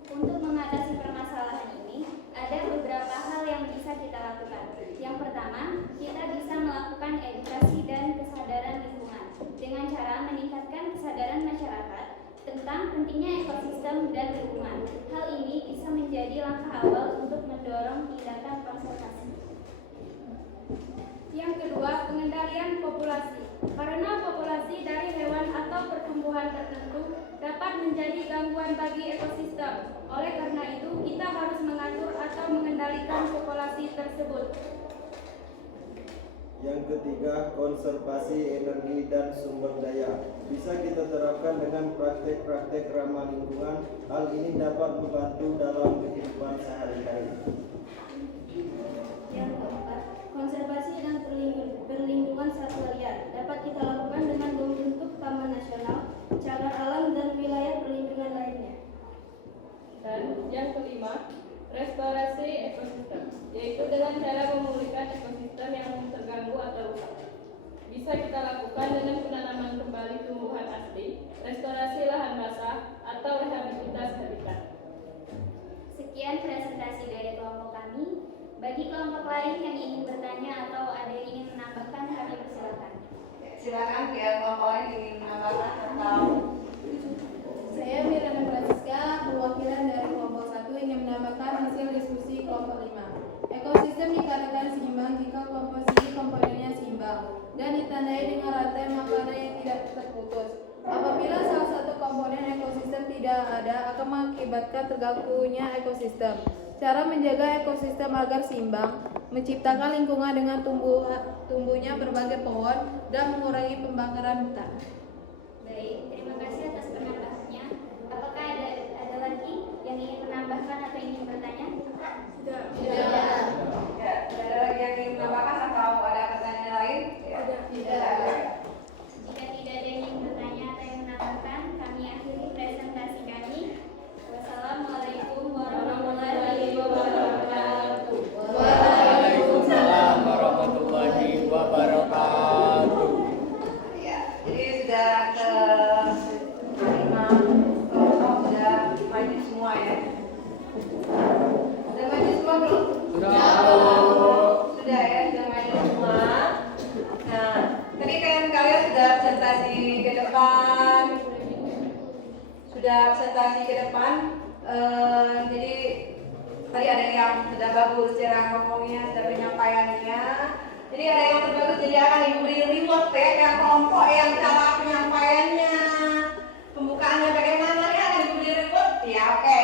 Untuk mengatasi permasalahan ini, ada beberapa hal yang bisa kita lakukan. Yang pertama, kita bisa melakukan edukasi dan kesadaran lingkungan dengan cara meningkatkan kesadaran masyarakat tentang pentingnya ekosistem dan lingkungan. Hal ini bisa menjadi langkah awal untuk mendorong tindakan konservasi. Yang kedua, pengendalian populasi. Karena populasi dari hewan atau pertumbuhan tertentu dapat menjadi gangguan bagi ekosistem. Oleh karena itu, kita harus mengatur atau mengendalikan populasi tersebut. Yang ketiga, konservasi energi dan sumber daya. Bisa kita terapkan dengan praktek-praktek ramah lingkungan. Hal ini dapat membantu dalam kehidupan sehari-hari. Yang keempat, konservasi dan perlindungan satwa liar dapat kita lakukan dengan membentuk taman nasional, cagar alam, dan wilayah perlindungan lainnya. Dan yang kelima, restorasi ekosistem, yaitu dengan cara memulihkan ekosistem yang terganggu atau rusak. Bisa kita lakukan dengan penanaman kembali tumbuhan asli, restorasi lahan basah, atau rehabilitasi habitat. Sekian presentasi dari kelompok kami. Bagi kelompok lain yang ingin bertanya atau ada yang ingin menambahkan, kami persilakan. Silakan pihak kelompok lain ingin menambahkan atau Saya Mirana Francisca, perwakilan dari kelompok 1 ingin menambahkan hasil diskusi kelompok 5. Ekosistem dikatakan seimbang jika komposisi komponennya seimbang dan ditandai dengan rantai makanan yang tidak terputus. Apabila salah satu komponen ekosistem tidak ada, akan mengakibatkan terganggunya ekosistem. Cara menjaga ekosistem agar seimbang, menciptakan lingkungan dengan tumbuhnya berbagai pohon dan mengurangi pembakaran hutan. Baik, terima kasih atas penambahannya. Apakah ada lagi yang ingin menambahkan atau ingin bertanya? Sudah. ya, ada lagi yang ingin menambahkan atau ada pertanyaan lain? Ya. Tidak. Jika tidak ada yang ingin bertanya atau yang menambahkan, kami akhiri presentasi kami. Wassalamualaikum warahmatullahi wabarakatuh. Waalaikumsalam warahmatullahi wabarakatuh. Ya, jadi sudah ke 5 kelompok sudah maju semua ya. Sudah maju semua belum? Sudah ya, sudah maju semua. Nah, tadi sudah presentasi ke depan. Jadi tadi ada yang sudah bagus cara ngomongnya, sudah penyampaiannya. Jadi ada yang terbagus, jadi akan ibu beri reward ya, yang kelompok yang cara penyampaiannya, pembukaannya bagaimana ya, akan ibu beri reward ya. Oke.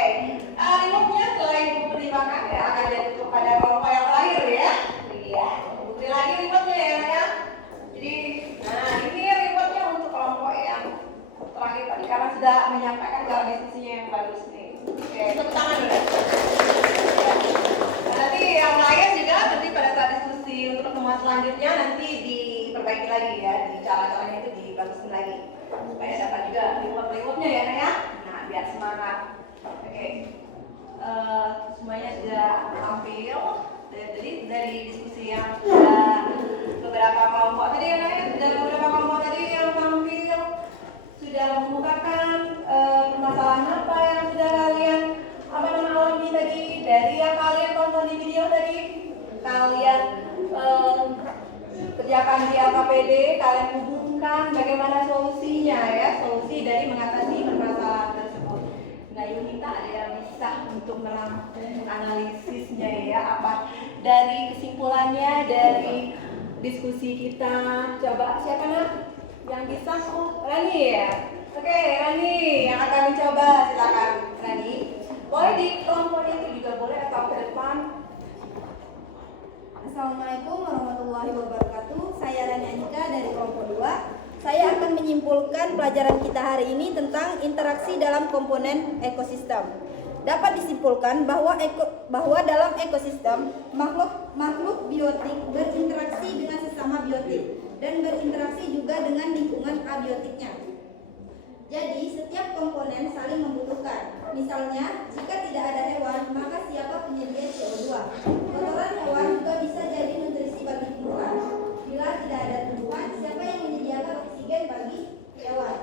Rewardnya setelah ibu pertimbangkan ya akan jadi kepada kelompok yang terakhir ya. Iya. Ibu beri lagi rewardnya ya. Jadi, nah ini rewardnya untuk kelompok yang terakhir tadi karena sudah menyampaikan cara diskusinya yang bagus nih. Oke, tepuk tangan dulu. Nah, nanti yang lain juga nanti pada saat diskusi untuk pertemuan selanjutnya nanti diperbaiki lagi ya, di cara-caranya itu dibagusin lagi supaya dapat juga reward-rewardnya ya Naya. Nah, biar semangat. Oke. Semuanya sudah tampil. Jadi dari diskusi yang sudah beberapa kelompok tadi ya Naya, sudah beberapa kelompok tadi yang tampil sudah mengemukakan permasalahan apa yang sudah kalian alami tadi dari yang kalian tonton di video tadi, kalian kerjakan di LKPD, kalian hubungkan bagaimana solusinya ya, solusi dari mengatasi permasalahan tersebut. Nah, Yunita ada yang bisa untuk merampung analisisnya ya, apa dari kesimpulannya dari diskusi kita. Coba siapa nak yang bisa? Oh, Rani ya. Oke, Rani yang akan mencoba, silakan Rani. Boleh di kelompoknya itu juga boleh atau ke depan. Assalamualaikum warahmatullahi wabarakatuh. Saya Rani Anika dari kelompok 2. Saya akan menyimpulkan pelajaran kita hari ini tentang interaksi dalam komponen ekosistem. Dapat disimpulkan bahwa dalam ekosistem makhluk biotik berinteraksi dengan sesama biotik dan berinteraksi juga dengan lingkungan abiotiknya. Jadi setiap komponen saling membutuhkan. Misalnya, jika tidak ada hewan, maka siapa penyedia CO2? Kotoran hewan juga bisa jadi nutrisi bagi tumbuhan. Bila tidak ada tumbuhan, siapa yang menyediakan oksigen bagi hewan?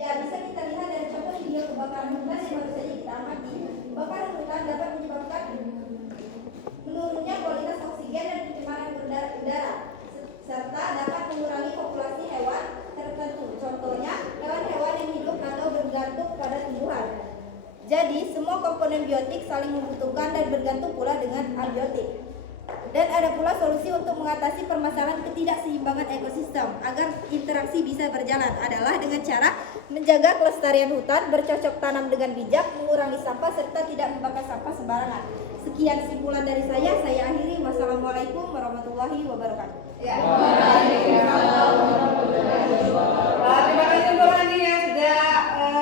Ya, bisa kita lihat dari contoh video kebakaran hutan yang baru saja kita amati. Kebakaran hutan dapat menyebabkan menurunnya kualitas oksigen dan pencemaran udara, serta dapat mengurangi populasi hewan tertentu. Contohnya, hewan-hewan yang hidup atau bergantung pada tumbuhan. Jadi, semua komponen biotik saling membutuhkan dan bergantung pula dengan abiotik. Dan ada pula solusi untuk mengatasi permasalahan ketidakseimbangan ekosistem agar interaksi bisa berjalan adalah dengan cara menjaga kelestarian hutan, bercocok tanam dengan bijak, mengurangi sampah serta tidak membakar sampah sembarangan. Sekian simpulan dari saya akhiri. Wassalamualaikum warahmatullahi wabarakatuh. Ya. Terima kasih Bu Rani yang sudah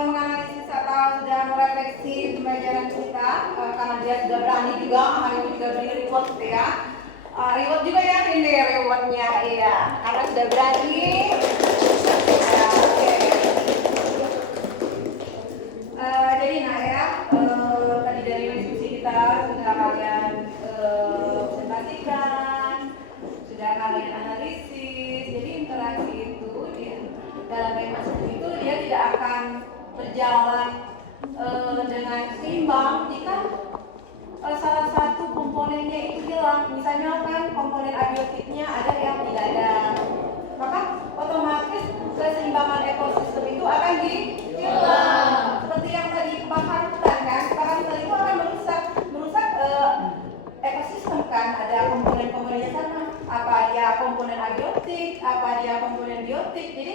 menganalisis atau sudah merefleksi pembelajaran kita, karena dia sudah berani juga, hari ini juga beri reward ya. Reward juga ya, ini rewardnya iya, karena sudah berani. Ya, oke. Jadi nah ya, tadi dari diskusi kita sudah kalian presentasikan, sudah kalian analisis. Jadi interaksi itu dalam ekosistem itu dia tidak akan berjalan dengan seimbang jika salah satu komponennya itu hilang. Misalnya kan komponen abiotiknya ada yang tidak ada, maka otomatis keseimbangan ekosistem itu akan hilang. Seperti yang tadi kebakaran hutan kan, kebakaran hutan itu akan merusak ekosistem kan, ada komponen-komponennya sana. Apa dia komponen abiotik, apa dia komponen biotik. Jadi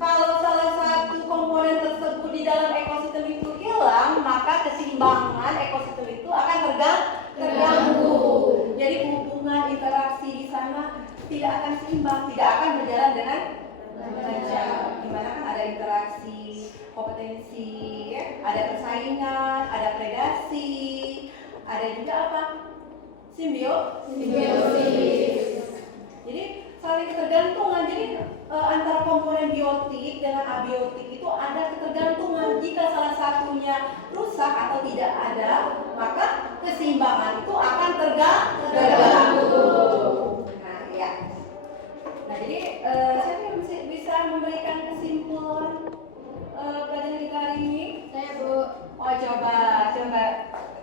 kalau salah satu komponen tersebut di dalam ekosistem itu hilang, maka keseimbangan ekosistem itu akan terganggu. Jadi hubungan interaksi di sana tidak akan seimbang, tidak akan berjalan dengan lancar. Dimana kan ada interaksi, kompetensi, ya? Ada persaingan, ada predasi, ada juga apa? Simbiosis. Jadi saling ketergantungan. Jadi antara komponen biotik dengan abiotik itu ada ketergantungan. Jika salah satunya rusak atau tidak ada, maka keseimbangan itu akan terganggu. Nah, ya. Nah, jadi siapa yang bisa memberikan kesimpulan pelajaran kita hari ini? Saya, Bu. Oh, coba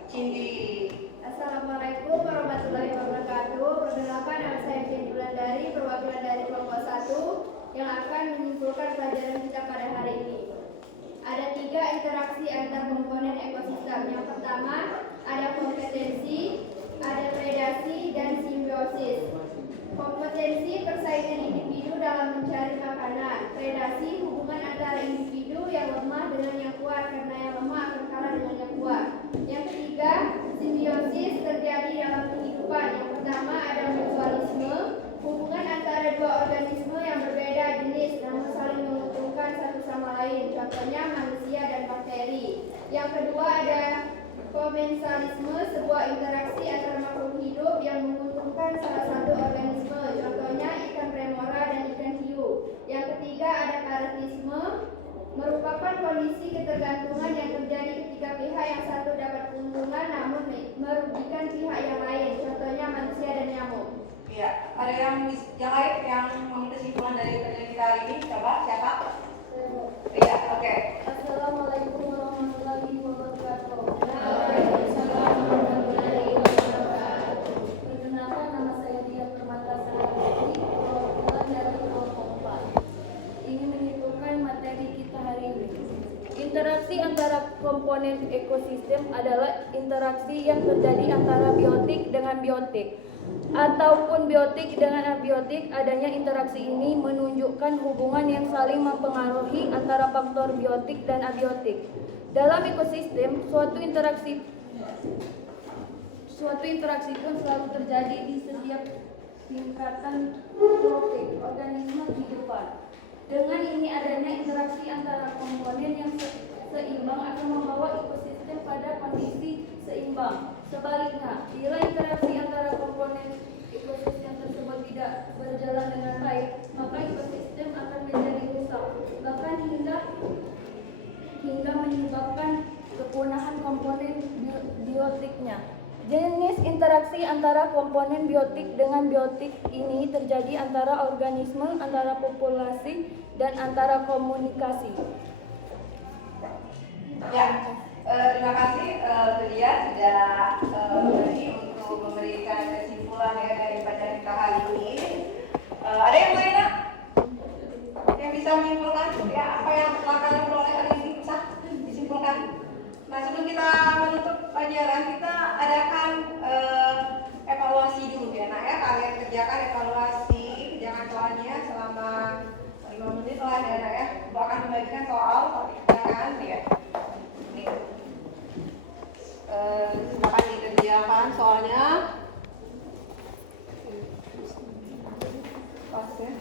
Cindy. Assalamualaikum warahmatullahi wabarakatuh. Perkenalkan, nama saya Cindy Wulandari, perwakilan dari kelompok 1. yang akan menyimpulkan pelajaran kita pada hari ini. Ada 3 interaksi antar komponen ekosistem. Yang pertama, ada kompetensi, ada predasi, dan simbiosis. Kompetensi persaingan individu dalam mencari makanan. Predasi hubungan antara individu yang lemah dengan yang kuat karena yang lemah akan kalah dengan yang kuat. Yang ketiga, simbiosis terjadi dalam kehidupan. Yang pertama ada mutualisme, hubungan antara 2 organisme yang berbeda jenis namun saling menguntungkan satu sama lain. Contohnya manusia dan bakteri. Yang kedua ada komensalisme, sebuah interaksi antara makhluk hidup yang menguntungkan salah satu organisme, contohnya ikan remora dan ikan hiu. Yang ketiga ada paretisme, merupakan kondisi ketergantungan yang terjadi ketika pihak yang satu dapat keuntungan namun merugikan pihak yang lain, contohnya manusia dan nyamuk. Iya, ada yang lain yang mau kesimpulan dari penelitian kita hari ini? Coba, siapa? Iya, oke. Assalamualaikum warahmatullahi wabarakatuh. Perkenalkan, nama saya Dia Permatasari, perwakilan dari kelompok 4. Ingin menyimpulkan materi kita hari ini. Interaksi antara komponen ekosistem adalah interaksi yang terjadi antara biotik dengan biotik ataupun biotik dengan abiotik. Adanya interaksi ini menunjukkan hubungan yang saling mempengaruhi antara faktor biotik dan abiotik. Dalam ekosistem, suatu interaksi pun selalu terjadi di setiap tingkatan tropik organisme kehidupan. Dengan ini adanya interaksi antara komponen yang seimbang akan membawa ekosistem pada kondisi seimbang. Sebaliknya, bila interaksi antara komponen ekosistem tersebut tidak berjalan dengan baik, maka ekosistem akan menjadi rusak, bahkan hingga menyebabkan kepunahan komponen biotiknya. Jenis interaksi antara komponen biotik dengan biotik ini terjadi antara organisme, antara populasi, dan antara komunikasi. Ya, terima kasih Lydia sudah berani untuk memberikan kesimpulan ya dari pelajaran kita hari ini. Ada yang lain nak? Yang bisa menyimpulkan ya apa yang telah kalian peroleh hari ini bisa disimpulkan. Nah, sebelum kita menutup pelajaran, kita adakan evaluasi dulu ya nak ya. Kalian kerjakan evaluasi, kerjakan soalnya selama 5 menit lah ya nak ya. Aku akan membagikan soal kerjakan ya. Nih. Silakan dikerjakan soalnya. Pas ya.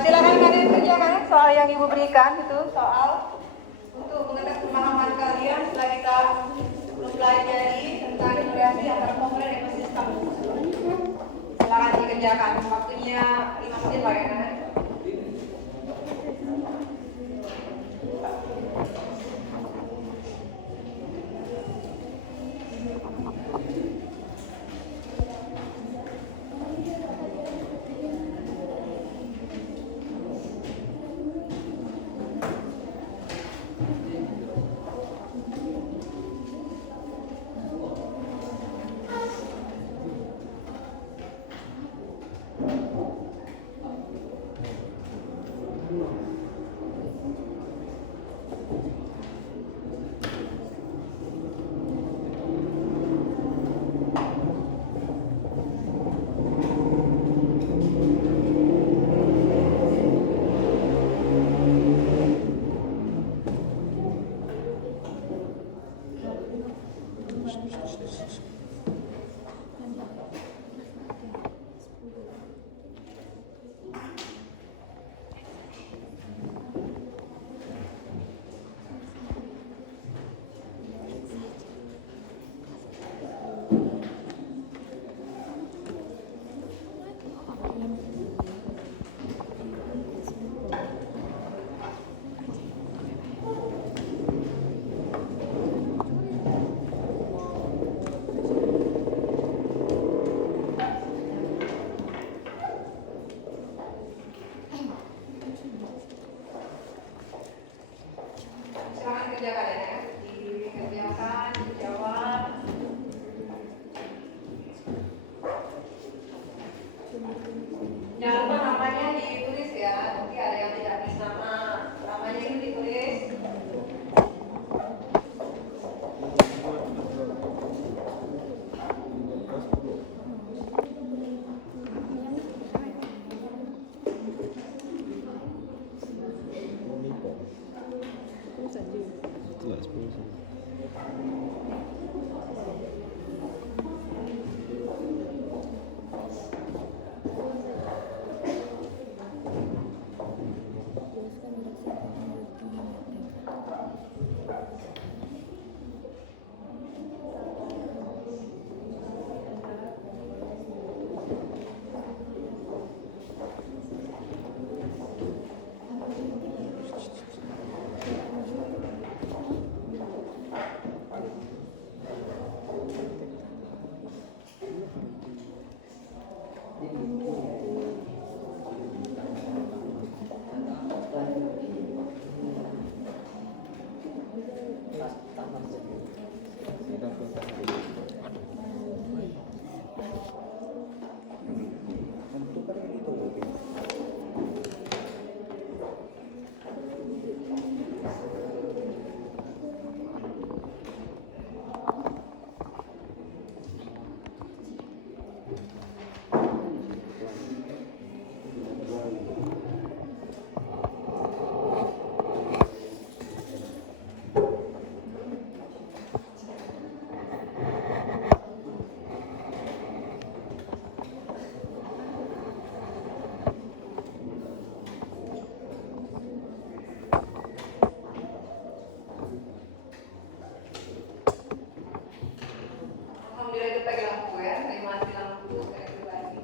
Silakan kalian kerjakan soal yang ibu berikan itu soal untuk mengetes pemahaman kalian setelah kita mempelajari tentang interaksi antara komponen ekosistem. Silakan dikerjakan, waktunya 5 menit lah ya. ya, dikerjakan, dijawab. Jangan lupa namanya ditulis ya, nanti ada yang tidak tulis nama, namanya itu ditulis. Alhamdulillah itu pakai lampu ya, saya mati lampu saya pribadi.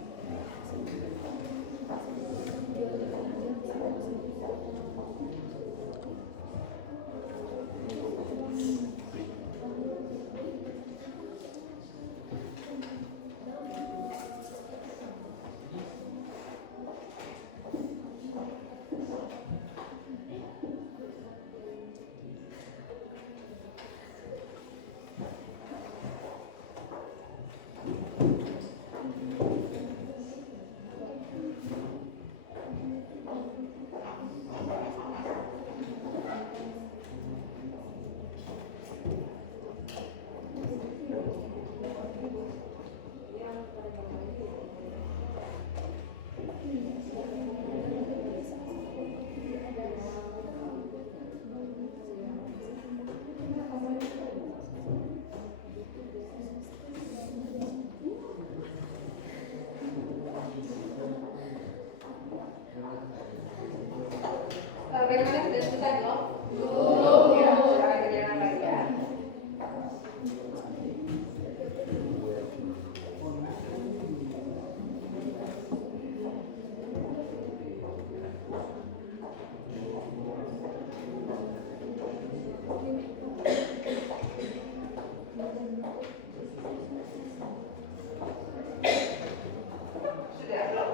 Bagaimana sudah selesai belum? Belum. Ya, silakan kerjakan lagi ya. Sudah belum?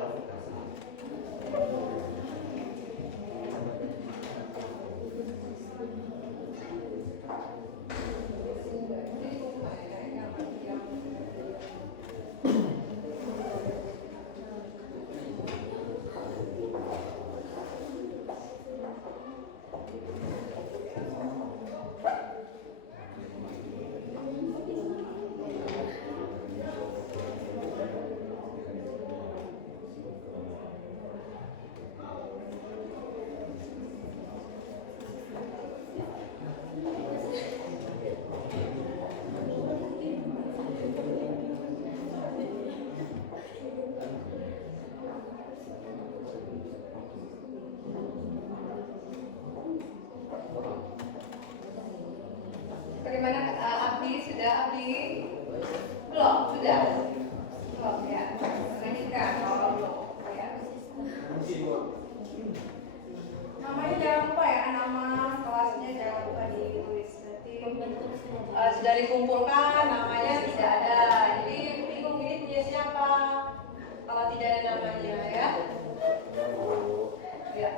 Bagaimana Abdi? Sudah Abdi? Belum? Sudah? Belum ya? Lanjutkan kalau belum ya. Namanya jangan lupa ya, nama kelasnya jangan lupa ditulis nanti. Sudah dikumpulkan, namanya tidak ada. Jadi bingung ini punya siapa? Kalau tidak ada namanya ya. Ya.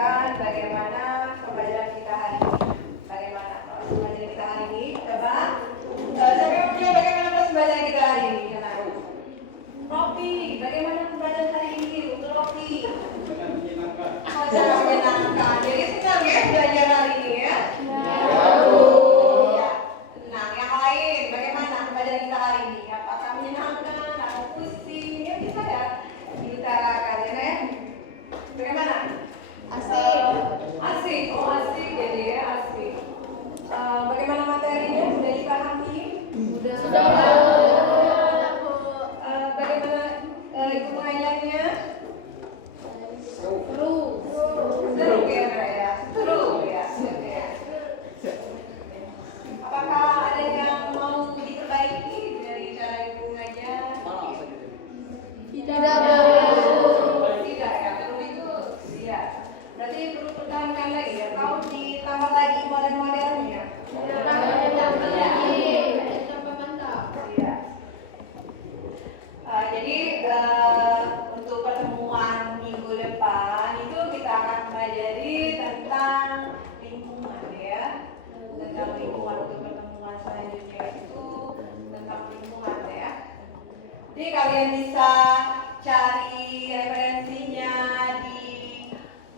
menceritakan bagaimana pembelajaran kita hari ini. Bagaimana proses pembelajaran kita hari ini? Coba siapa yang punya bagaimana proses pembelajaran kita hari ini? Kenapa? Rofi, bagaimana pembelajaran hari ini untuk Rofi? Sangat menyenangkan. Jadi senang ya belajar hari ini ya? Ya. Nah, yang lain bagaimana pembelajaran kita hari ini? Apakah menyenangkan atau pusing? Ya bisa ya diutarakan ya. Bagaimana? Asik. Asik, oh asik jadi ya asik. Bagaimana materinya? Sudah dipahami? Sudah. Bagaimana ibu pengajarnya? Seru. Seru ya, ya. Seru ya. Apakah ada yang mau diperbaiki dari cara ibu mengajar? Tidak. Tidak ya, perlu itu. Iya. Berarti perlu pertahankan lagi ya. Kau ditambah lagi model-modelnya. Tambah mantap. Iya. Jadi untuk pertemuan minggu depan itu kita akan pelajari tentang lingkungan ya, tentang lingkungan untuk pertemuan selanjutnya itu tentang lingkungan ya. Jadi kalian bisa cari referensinya di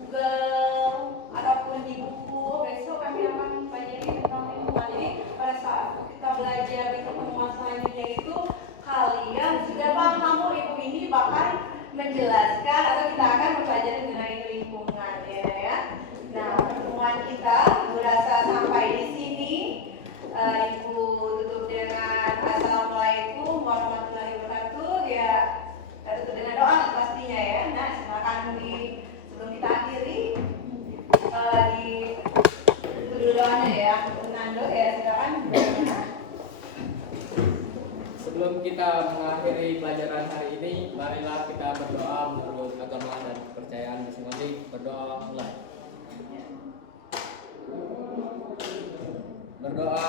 Google ataupun di buku. Besok kami akan pelajari tentang lingkungan. Jadi pada saat kita belajar di pertemuan selanjutnya itu kalian sudah paham ibu ini bahkan menjelaskan atau kita akan mempelajari mengenai lingkungan ya. Nah, pertemuan kita berasa sampai di sini. Ibu tutup dengan assalamualaikum warahmatullahi wabarakatuh ya. Kita tutup dengan doa pastinya ya. Nah, silakan sebelum kita akhiri itu dulu doanya ya. Nando ya silakan. Sebelum kita mengakhiri pelajaran hari ini, marilah kita berdoa menurut agama dan kepercayaan masing-masing. Berdoa mulai. Berdoa